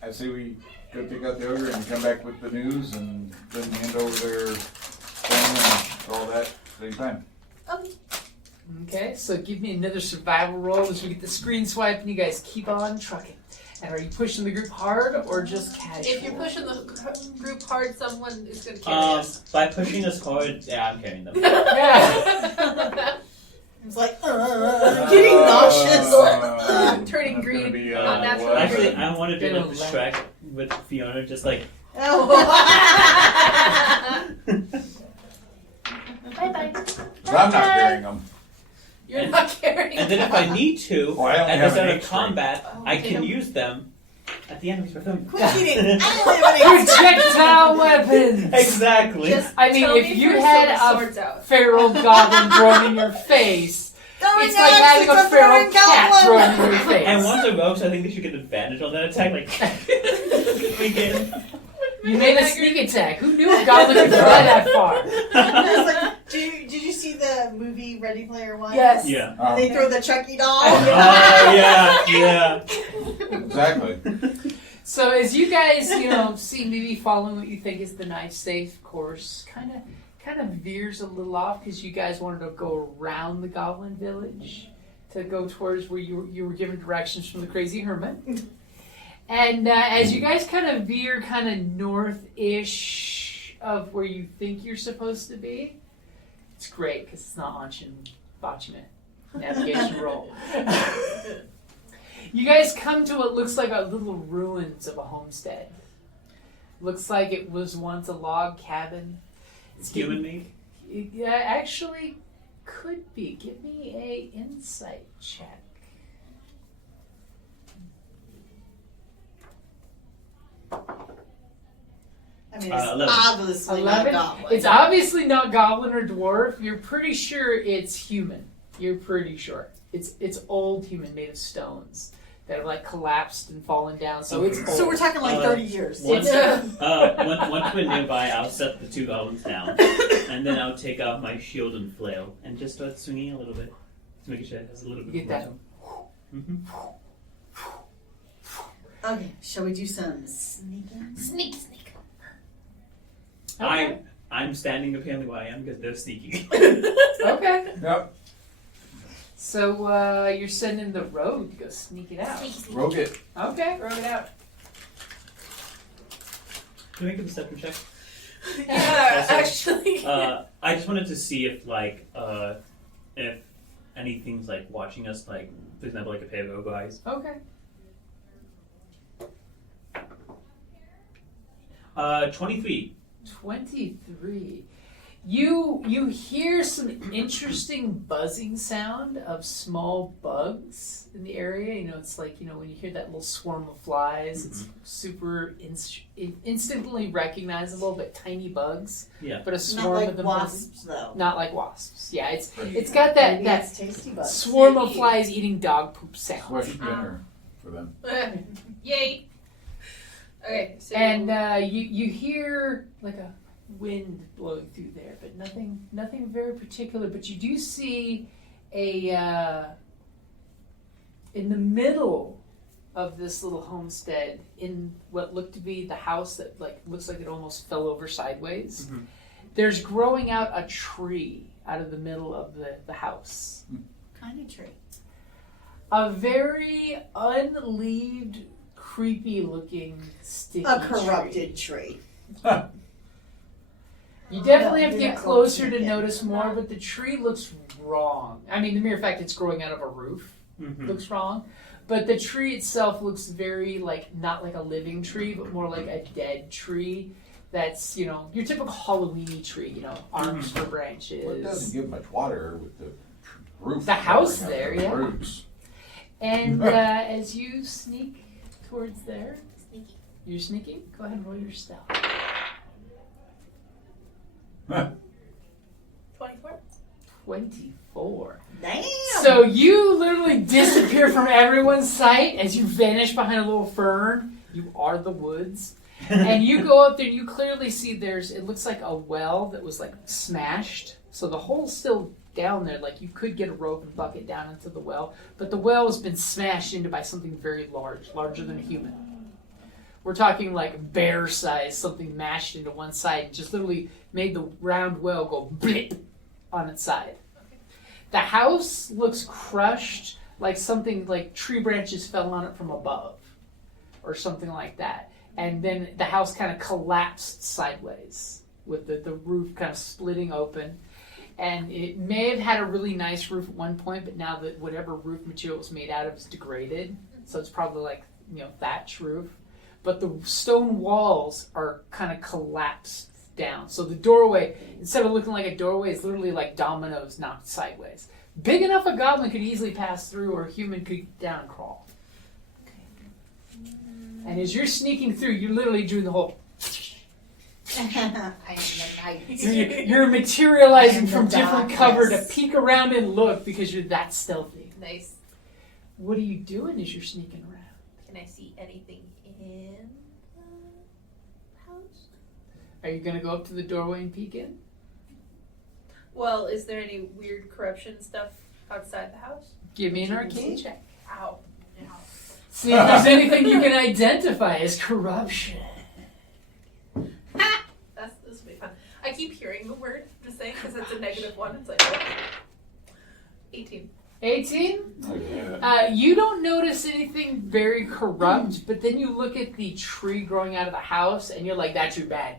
I say we go take out the ogre and come back with the news and then hand over their thing and all that same time. Okay. Okay, so give me another survival roll as we get the screen swipe and you guys keep on trucking. And are you pushing the group hard or just casual? If you're pushing the group hard, someone is going to carry us. By pushing us hard, yeah, I'm carrying them. Yeah. It's like, getting nauseous. Turning that's green, gonna be, not natural. what? Actually, I want to do Get like the a Shrek with Fiona, just like. Bye-bye. But I'm not carrying them. You're not carrying And then if I need to, Oh, I only at have the start an of H combat, I can damn. use them at the end of the film. Quit eating. Projectile weapons! Exactly. Just I mean, tell if me you first had so the a sword's out. feral goblin thrown in your face, it's like having a feral cat thrown in your face. And once a rogue, so I think they should get advantage on that attack. Like, again. You made a sneak attack. Who knew a goblin could fly that far? Did you see the movie Ready Player One? Yes. Yeah. They throw the Chucky doll. Oh yeah. Exactly. So as you guys, see maybe following what you think is the nice, safe course, kind of veers a little off because you guys wanted to go around the Goblin Village to go towards where you were given directions from the Crazy Hermit. And as you guys kind of veer kind of north-ish of where you think you're supposed to be, it's great because it's not botching a navigation roll. You guys come to what looks like a little ruins of a homestead. Looks like it was once a log cabin. It's human made. Yeah, actually could be. Give me a insight check. I mean, it's 11. obviously 11? not goblin. It's obviously not goblin or dwarf. You're pretty sure it's human. You're pretty sure. It's old human made of stones. that have like collapsed and fallen down. So it's old. So we're talking like 30 years. Once we're nearby, I'll set the 2 goblins down, and then I'll take out my shield and flail, and just start swinging a little bit to make sure it has a little bit You of get that? momentum. Okay, shall we do some sneaking? Sneak. I'm standing apparently where I am because they're sneaking. Okay. Yep. So you're sending the rogue to go sneak it out. Rogue it. Okay, rogue it out. Can I make a deception check? Yeah, Also, actually. I just wanted to see if if anything's like watching us, like for example, like a pair of ogre eyes. Okay. 23. 23. You hear some interesting buzzing sound of small bugs in the area. You know, it's like, you know, when you hear that little swarm of flies, it's super instantly recognizable, but tiny bugs. Yeah. But a Not swarm like of them. wasps, though. Not like wasps. Yeah, it's got that Maybe that it's tasty bugs. swarm of flies eating dog poop sound. Swish dinner for them. Yay. Okay, so And you hear like a wind blowing through there, but nothing very particular. But you do see a in the middle of this little homestead, in what looked to be the house that like looks like it almost fell over sideways. Mhm. There's growing out a tree out of the middle of the house. Kind of tree. A very unleaved, creepy looking sticky A tree. corrupted tree. You definitely have to you're get not closer going to to get notice more, but the tree looks wrong. I mean, the mere fact it's growing out of a roof looks wrong, but the tree itself looks very like, not like a living tree, but more like a dead tree. That's, you know, your typical Halloween-y tree, you know, arms for branches. Well, it doesn't give much water with the roof. The house covering up there, the yeah. Roots. And as you sneak towards there, Sneaky. you're sneaking, go ahead and roll your stealth. 24. 24. Damn! So you literally disappear from everyone's sight as you vanish behind a little fern. You are the woods. And you go up there and you clearly see it looks like a well that was like smashed. So the hole's still down there. Like you could get a rope and bucket down into the well. But the well has been smashed into by something very large, larger than a human. We're talking like bear size, something mashed into one side and just literally made the round well go blip on its side. The house looks crushed, like something like tree branches fell on it from above or something like that. And then the house kind of collapsed sideways with the roof kind of splitting open. And it may have had a really nice roof at one point, but now that whatever roof material it was made out of is degraded. So it's probably like, you know, thatch roof. But the stone walls are kind of collapsed down. So the doorway, instead of looking like a doorway, is literally like dominoes knocked sideways. Big enough a goblin could easily pass through, or a human could get down and crawl. And as you're sneaking through, you're literally doing the whole... You're materializing from different cover to peek around and look because you're that stealthy. Nice. What are you doing as you're sneaking around? Can I see anything in the house? Are you going to go up to the doorway and peek in? Well, is there any weird corruption stuff outside the house? Give me an arcane check. Ow. Ow. See if there's anything you can identify as corruption. This will be fun. I keep hearing the word, just saying, because it's a -1. It's like, oh. 18. 18? Oh, yeah. You don't notice anything very corrupt, but then you look at the tree growing out of the house and you're like, that's too bad.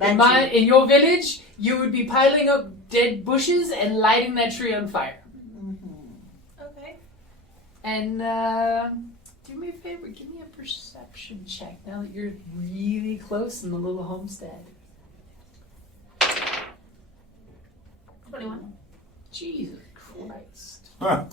In your village, you would be piling up dead bushes and lighting that tree on fire. Okay. And do me a favor, give me a perception check now that you're really close in the little homestead. 21. Jesus Christ. Huh.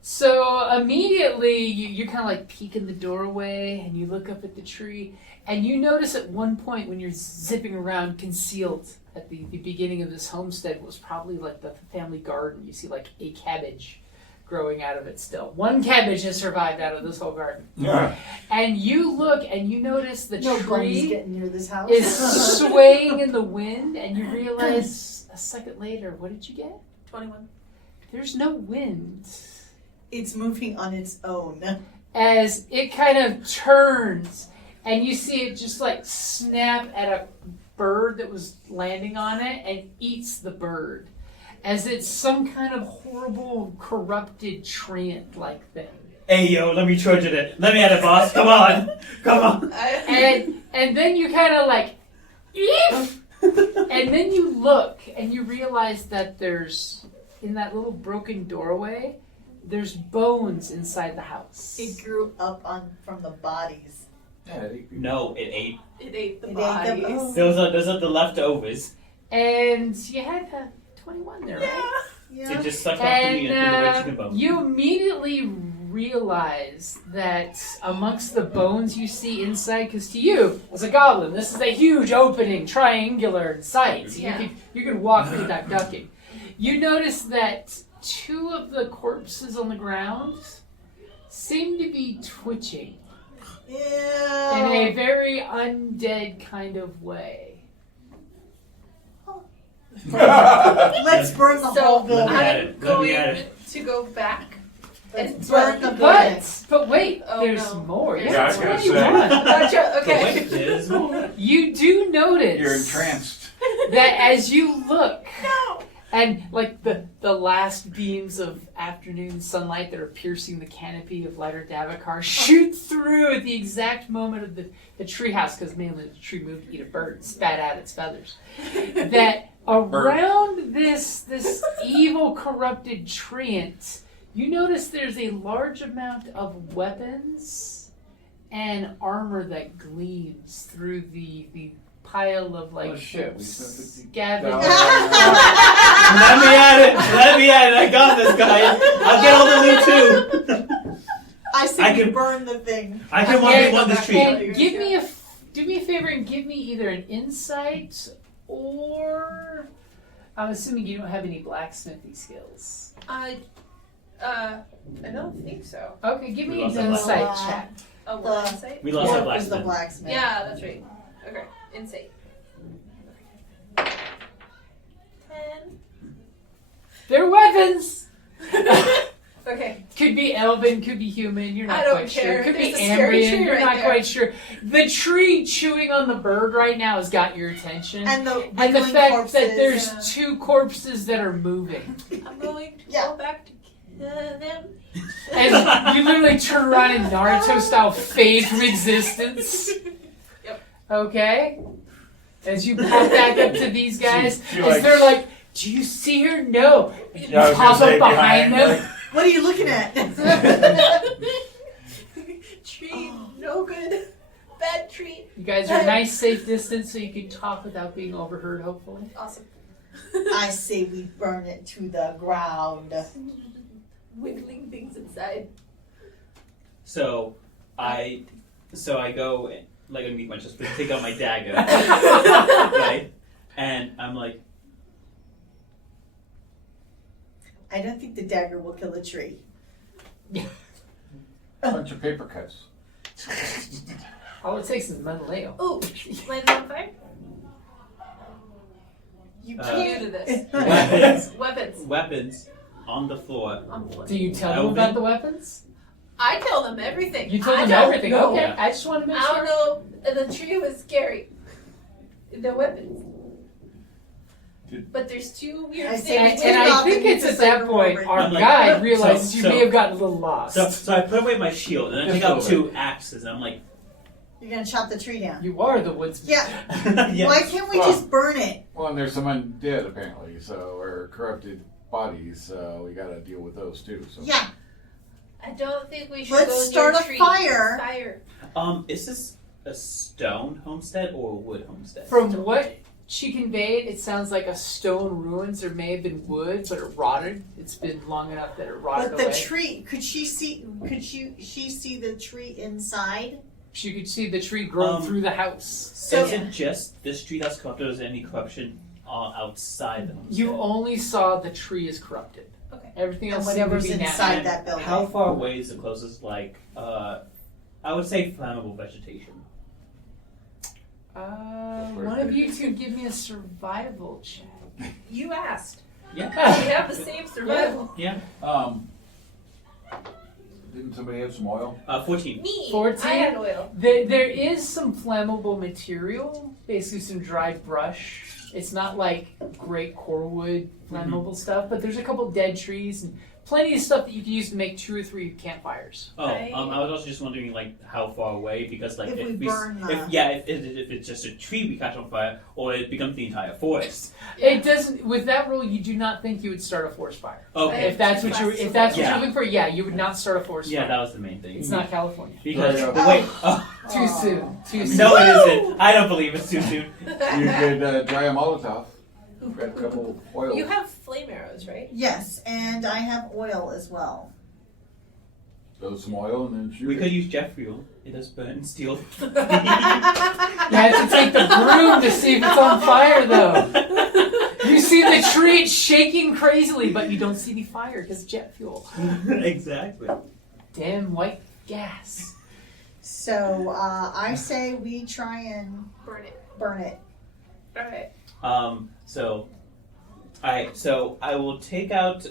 So immediately you kind of like peek in the doorway and you look up at the tree and you notice at one point when you're zipping around concealed at the beginning of this homestead was probably like the family garden. You see like a cabbage growing out of it still. One cabbage has survived out of this whole garden. Yeah. And you look and you notice the No bunnies tree getting near this house. is swaying in the wind, and you realize a second later, what did you get? 21. There's no wind. It's moving on its own. As it kind of turns, and you see it just like snap at a bird that was landing on it and eats the bird. As it's some kind of horrible, corrupted treant-like thing. Hey, yo, let me charge it in. Let me at it, boss. Come on. Come on. And then you kind of like, eep! And then you look and you realize that there's, in that little broken doorway, there's bones inside the house. It grew up from the bodies. Yeah, No, it ate. It ate the It ate the bodies. bones. Those are the leftovers. And you had 21 there, right? Yeah. It just sucked off to me and threw the chicken bone. You immediately realize that amongst the bones you see inside, because to you, as a goblin, this is a huge opening, triangular in sight. So Yeah. you can walk without ducking. You notice that 2 of the corpses on the ground seem to be twitching Ew. in a very undead kind of way. Let's burn the whole So building. Let me at I'm it. Let me going at it. to go back and Let's burn the building. But wait, Oh, there's no. more. Yeah, I Yes, was gonna 21. Gotcha. Okay. Wait, there's more. You do notice You're entranced. that as you look, No. and like the last beams of afternoon sunlight that are piercing the canopy of lighter Davokar shoot through at the exact moment of the treehouse, because mainly the tree moved to eat a bird and spat out its feathers. That around this evil, corrupted treant, you notice there's a large amount of weapons and armor that gleams through the pile of like Oh, shit, we spent 50 scavenged. Let me at it. Let me at it. I got this, guys. I'll get all the loot too. I say I we can- burn the thing. I can Okay, 1v1 this tree. And do me a favor and give me either an insight or I'm assuming you don't have any blacksmithing skills. I don't think so. Okay, give me We an lost our insight blacksmith. check. Oh, what insight? We lost our What was the blacksmith. blacksmith? Yeah, that's right. Okay, insight. 10. They're weapons. Okay. Could be elven, could be human. You're not I don't quite care. sure. Could There's be a scary Ambrian. tree You're right not there. quite sure. The tree chewing on the bird right now has got your attention. And the And the wiggling fact corpses. that there's Yeah. 2 corpses that are moving. I'm going to Yeah. go back to them. And you literally turn around and Naruto style fade from existence. Yep. Okay? As you pop back up to these guys, She as likes- they're like, do you see her? No. And you Yeah, I was pop gonna up say behind behind them. What are you looking at? Tree, no good. Bad tree. You guys are a nice safe distance so you can talk without being overheard, hopefully. Awesome. I say we burn it to the ground. Wiggling things inside. So I go like underneath my chest, take out my dagger, right? And I'm like, I don't think the dagger will kill a tree. Bunch of paper cuts. All it takes is metal ale. Ooh, light it on fire. You Uh, New can't. to this. weapons, Weapons weapons on the floor. on the floor. Do you tell them Elven? about the weapons? I tell them everything. You told I them don't everything. know. Okay, Yeah. I just want to make I don't sure. know. The tree was scary. The weapons. Did- But there's 2 weird I things. say we And take I off think and it's use at the that cyber point over. our I'm like, guide realized you so- may have gotten a little lost. So I put away my shield and I Just take a out little 2 axes and I'm like, You're gonna chop the tree down. You are the woodsman. Yeah. yes. Why can't we Well- just burn it? Well, and there's some undead apparently, or corrupted bodies, so we gotta deal with those too. So. Yeah. I don't think we should Let's go start near a trees. fire. Fire. Is this a stone homestead or a wood homestead? From what she conveyed, it sounds like a stone ruins. There may have been wood, but it rotted. It's been long enough that it rotted But the away. tree, could she see the tree inside? She could see the tree growing through the house. So is it just this tree that's corrupted or is there any corruption outside them. You only saw the tree is corrupted. Okay. Everything And else seemed to whatever's be inside natural. that building. How far away is the closest, like, I would say flammable vegetation? One of you two give me a survival check. You asked. Yeah. We have the same survival. Yeah. Didn't somebody have some oil? 14. Me. 14? I had oil. There is some flammable material, basically some dried brush. It's not like great core wood flammable stuff, but there's a couple dead trees and plenty of stuff that you can use to make 2 or 3 campfires. Oh, I was also just wondering, like, how far away, because, like, If we burn the- if it's just a tree we catch on fire, or it becomes the entire forest. It doesn't. With that rule, you do not think you would start a forest fire. Okay. If that's what you're, Yeah. looking for, yeah, you would not start a forest Yeah, fire. that was the main thing. It's not California. Because Yeah. the way. Oh. Too soon. Too soon. No, it isn't. I don't believe it's too soon. You could dry a Molotov. Got a couple oil. You have flame arrows, right? Yes, and I have oil as well. Throw some oil and then shoot We it. could use jet fuel. It does burn steel. You have to take the broom to see if it's on fire, though. You see the tree shaking crazily, but you don't see any fire because jet fuel. Exactly. Damn white gas. So I say we try and Burn it. burn it. Alright. So I will take out.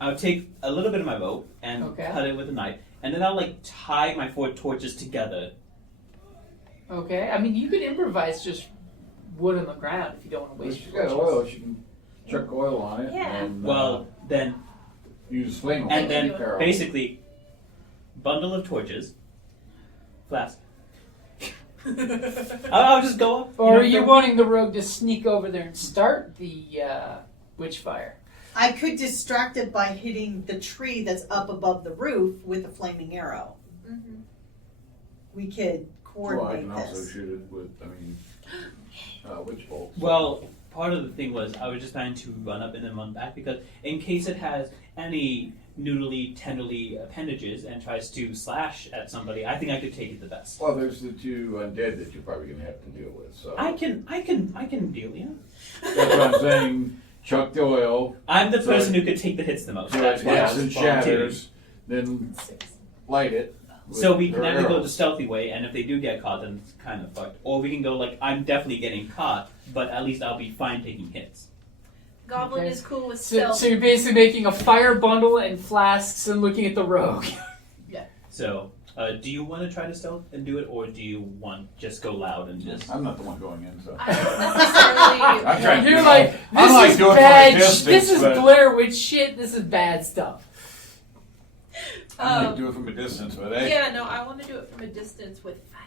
I'll take a little bit of my bow and Okay. cut it with a knife, and then I'll like tie my 4 torches together. Okay, I mean you could improvise just wood on the ground if you don't want to If waste she's your got torches. oil, she can chuck oil on it. Yeah. And, Well, then use flame oil. and then Arrow. basically, bundle of torches, flask. I'll just go up. Or are you know, wanting the rogue to sneak over there and start the witch fire? I could distract it by hitting the tree that's up above the roof with a flaming arrow. Mm-hmm. We could Well, I coordinate can also this. shoot it with, witch bolts. Well, part of the thing was I was just planning to run up and then run back because in case it has any noodly, tenderly appendages and tries to slash at somebody, I think I could take it the best. Well, there's the 2 undead that you're probably gonna have to deal with. So I can deal, yeah. that's what I'm saying. Chuck the oil, I'm the So person who could take the hits the most. so it That's why I hits was and volunteering. shatters, then light it. So we with can her either go the arrows. stealthy way, and if they do get caught, then it's kind of fucked. Or we can go like, I'm definitely getting caught, but at least I'll be fine taking hits. Goblin Okay. is cool with So, stealth. so you're basically making a fire bundle and flasks and looking at the rogue. So, do you want to try to stealth and do it, or do you want just go loud and just... I'm not the one going in, so. I don't necessarily. I'm trying to You're do like, it. I'm like this is doing it from a bad. distance, This is but- Blair Witch shit. This is bad stuff. I might do it from a distance, but hey. Yeah, no, I want to do it from a distance with fire.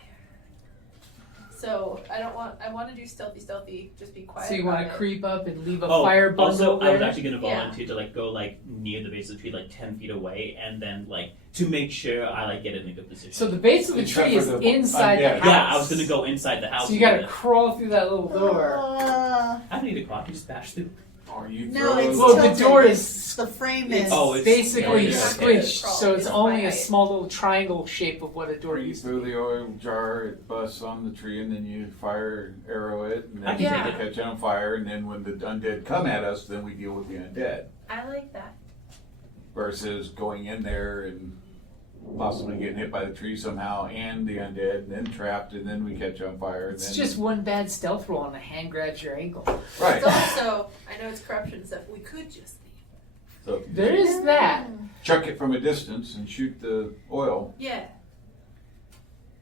So I want to do stealthy, just be quiet. So you about want to it. creep up and leave a Oh, fire bundle also, I was there? actually going to Yeah. volunteer to like go like near the base of the tree, like 10 feet away, and then like to make sure I like get in a good position. So the base of the Except tree for is the inside the undead. house. yeah, I was going to go inside the house. So you got to and do crawl through that little Oh. door. that. I don't need a clock, you just bash through. Or you No, throw it's Well, the tilted. door is The frame it's is. Oh, it's- basically yeah, yeah. squished, Crawl. so it's It's only a by height. small little triangle shape of what a door Or you used to throw be. the oil jar, it busts on the tree, and then you fire arrow it, and I then can you take catch it on fire, and then when the undead come at us, then we deal with the undead. I like that. Versus going in there and possibly getting hit by the tree somehow, and the undead, and then trapped, and then we catch on fire. And It's then, just one bad stealth roll and a hand grabs your ankle. right. It's also, I know it's corruption and stuff. We could just leave. So There is that. chuck it from a distance and shoot the oil. Yeah.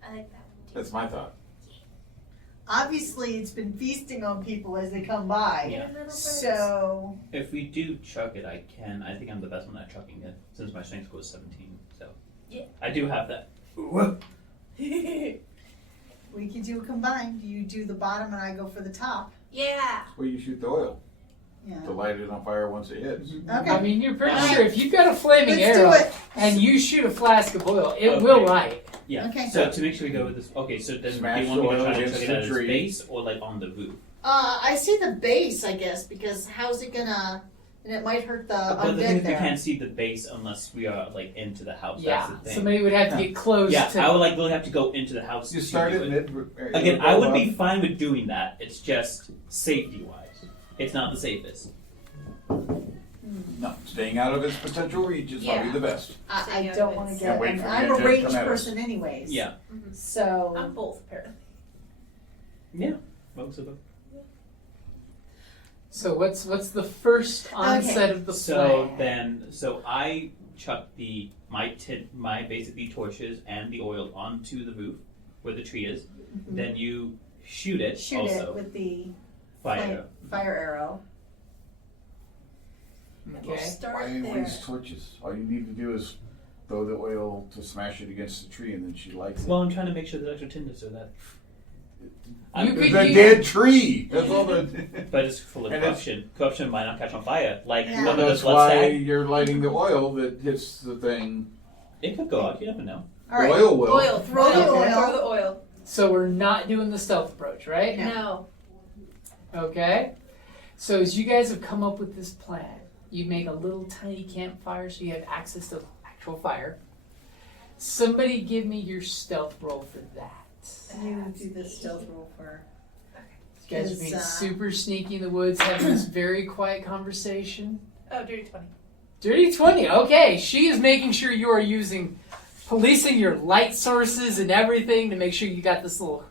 I like that. That's my thought. Obviously, it's been feasting on people as they come by. Yeah. So If we do chuck it, I think I'm the best one at chucking it, since my strength score is 17, so. Yeah. I do have that. we could do a combined. You do the bottom and I go for the top. Yeah. Well, you shoot the oil Yeah. to light it on fire once it hits. Okay. I mean, you're pretty Alright. sure if you've got a flaming Let's arrow do it. and you shoot a flask of oil, it Okay. will light. Yeah. Okay. So to make sure we go with this, okay, so then Smash do you want me to oil try to against chuck it the at its tree. base or like on the roof? I see the base, I guess, because how's it gonna And it might hurt the But the thing undead is, we there. can't see the base unless we are like into the house. Yeah, That's the thing. somebody would have to get close Yeah, to. I would like really have to go into the house. You to start do at it. mid. Again, I would be fine with doing that. It's just safety wise, it's not the safest. No, staying out of its potential reach is probably the best. I don't want to get. Can't wait I mean, for I'm the a undead to ranged come at us. person, anyways. Yeah, So I'm both, apparently. yeah, most of them. So what's the first onset of the plan? So I chucked my basically torches and the oil onto the roof where the tree is. Then you shoot it. shoot also. it with the Fire. fire arrow. We'll Okay. start Why there. waste torches? All you need to do is throw the oil to smash it against the tree, and then she likes it. Well, I'm trying to make sure there's extra tinder so that. You It's could a use- dead tree. That's all that. But it's full of And it's- corruption. Corruption might not catch on fire. Like Yeah. remember That's the blood why stag? you're lighting the oil that hits the thing. It could go out. You never know. All right. Oil will. Oil. Throw the oil. Throw the oil. So we're not doing the stealth approach, right? Yeah. No. Okay. So as you guys have come up with this plan, you make a little tiny campfire so you have access to actual fire. Somebody give me your stealth roll for that. You do the stealth roll for. You guys are being Because, super sneaky in the woods, having this very quiet conversation. Oh, dirty 20. Dirty 20, okay. She is making sure you are policing your light sources and everything to make sure you got this little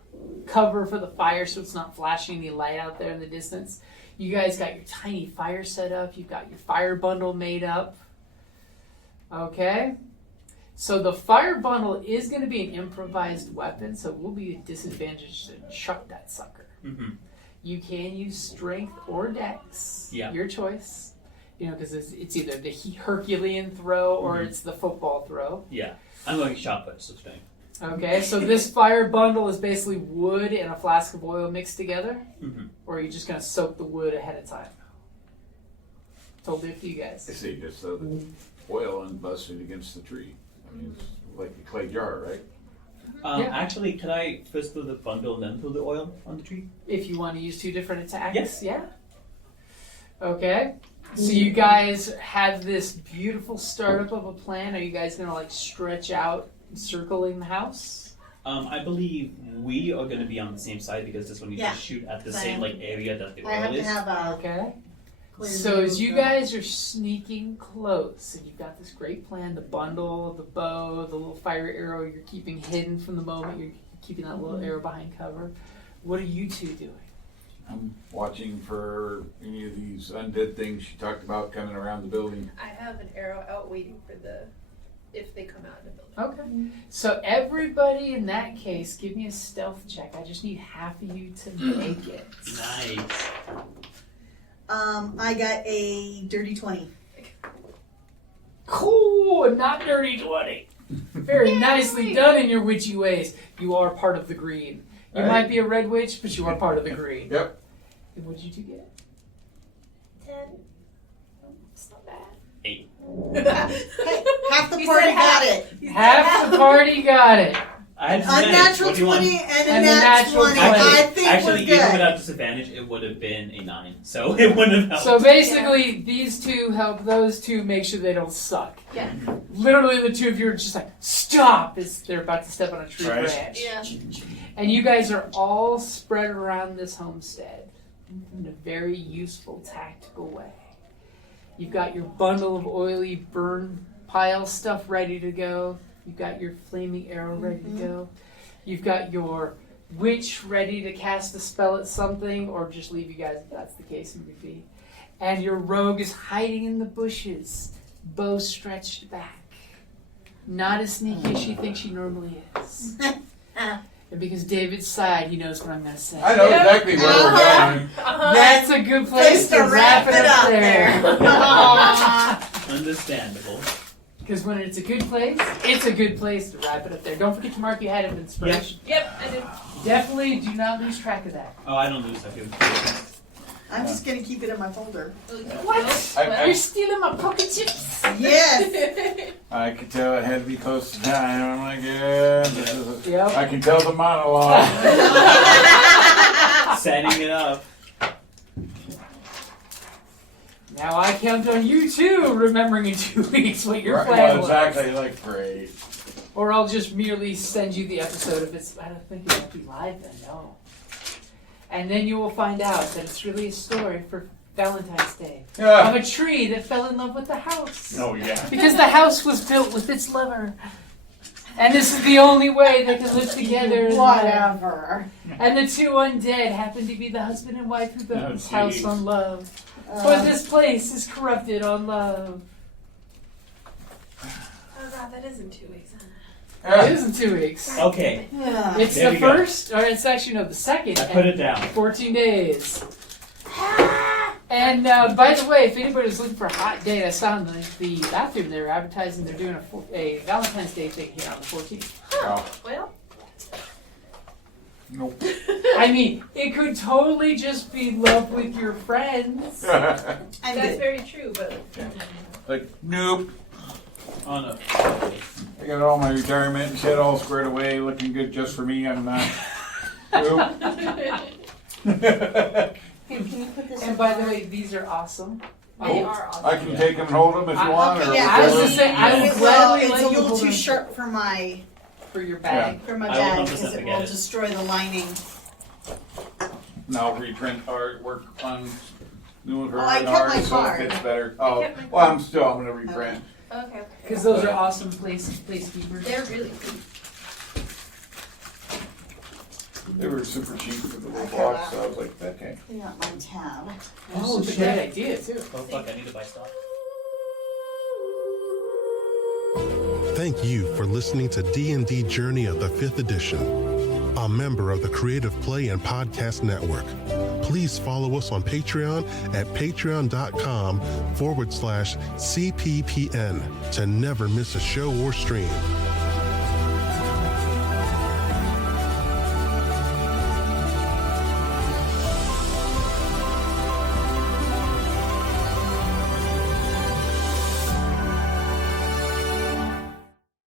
cover for the fire so it's not flashing any light out there in the distance. You guys got your tiny fire set up. You've got your fire bundle made up. Okay. So the fire bundle is going to be an improvised weapon, so it will be a disadvantage to chuck that sucker. Mm-hmm. You can use strength or dex. Yeah. Your choice. You know, because it's either the Herculean throw or it's the football throw. Yeah, I'm going shot put, so staying. Okay, so this fire bundle is basically wood and a flask of oil mixed together, Mm-hmm. or are you just going to soak the wood ahead of time? Totally up to you I guys. see, just throw the oil and bust it against the tree. I mean, it's like a clay jar, right? Yeah. Actually, could I first throw the bundle and then throw the oil on the tree? If you want to use two different attacks, Yes. yeah. Okay, so you guys have this beautiful startup of a plan. Are you guys going to like stretch out circling the house? I believe we are going to be on the same side because this one needs Yeah. to shoot at the Same. same like area that the I have oil to is. have a Okay. clear So view as of you the- guys are sneaking close, and you've got this great plan, the bundle, the bow, the little fire arrow you're keeping hidden from the moment you're keeping that little arrow behind cover, what are you two doing? I'm watching for any of these undead things she talked about coming around the building. I have an arrow out waiting for if they come out of the building. Okay. So everybody in that case, give me a stealth check. I just need half of you to make it. Nice. I got a dirty 20. Cool, not dirty 20. Very nicely done in your witchy ways. You are part of the green. You All right. might be a red witch, but you are part of the green. Yep. And what did you two get? 10. It's not bad. Hey, half the He party said got it. He said Half the party got it. I had Unnatural what do you want? 20 and a And a nat natural 20. 20. I think Actually, we're even good. without disadvantage, it would have been a 9. So it wouldn't have helped. So basically, these two help those two make sure they don't suck. Yeah. Literally, the two of you are just like, stop! As they're about to step on a tree Right. branch. Yeah. And you guys are all spread around this homestead in a very useful, tactical way. You've got your bundle of oily burn pile stuff ready to go. You've got your flaming arrow ready to go. You've got your witch ready to cast a spell at something, or just leave you guys if that's the case it would be. And your rogue is hiding in the bushes, bow stretched back. Not as sneaky as she thinks she normally is. And because David's side, he knows what I'm going to say. I know exactly where we're going. That's a good place to wrap it up there. Understandable. Because when it's a good place to wrap it up there. Don't forget to mark your head of inspiration. Yep, I did. Definitely do not lose track of that. Oh, I don't lose. I feel I'm just going to keep it in my folder. What? I- You're stealing my pocket chips? Yes. I could tell it had to be close to time. I'm like, yeah. Yep. I can tell the monologue. setting it up. Now I count on you too, remembering in 2 weeks what your Right, plan well, was. exactly, like, great. Or I'll just merely send you the episode if it's. I don't think it won't be live then, no. And then you will find out that it's really a story for Valentine's Day of Yeah. a tree that fell in love with the house. Oh, yeah. Because the house was built with its lover. And this is the only way they can live together. Whatever. And the two undead happen to be the husband and wife who built Oh, this house geez. on love. For this place is corrupted on love. Oh god, that is in 2 weeks. It is in 2 weeks. Okay, It's There the we go. first, or it's actually no, the second. I put it down. 14 days. And by the way, if anybody's looking for a hot date, I saw in the bathroom they were advertising they're doing a Valentine's Day thing here on the 14th. Oh, Well, nope. I mean, it could totally just be love with your friends. I'm that's good. very true, but Like, nope. Oh no. I got all my retirement and shit all squared away, looking good just for me. I'm not. Nope. Here, can you put this And in by the mine? way, these are awesome. they are awesome. I can take them and hold them if you want, or Okay, yeah, I was whatever. just saying, I will Well, gladly it's let a you little hold too them sharp for my for your bag. for my I will bag 100% because it forget will it. destroy the lining. Now reprint artwork on new Oh, I kept my art so it card. fits better. I Oh, kept my well, I'm gonna reprint. Okay. Because those are awesome placekeepers. They're really cool. They were super cheap for the little Okay. box, so I was like, okay. Clean out my tab. Oh, Super great great. idea too. Oh fuck, I need to buy stuff. Thank you for listening to D&D Journey of the 5th Edition, a member of the Creative Play and Podcast Network. Please follow us on Patreon at patreon.com/CPPN to never miss a show or stream.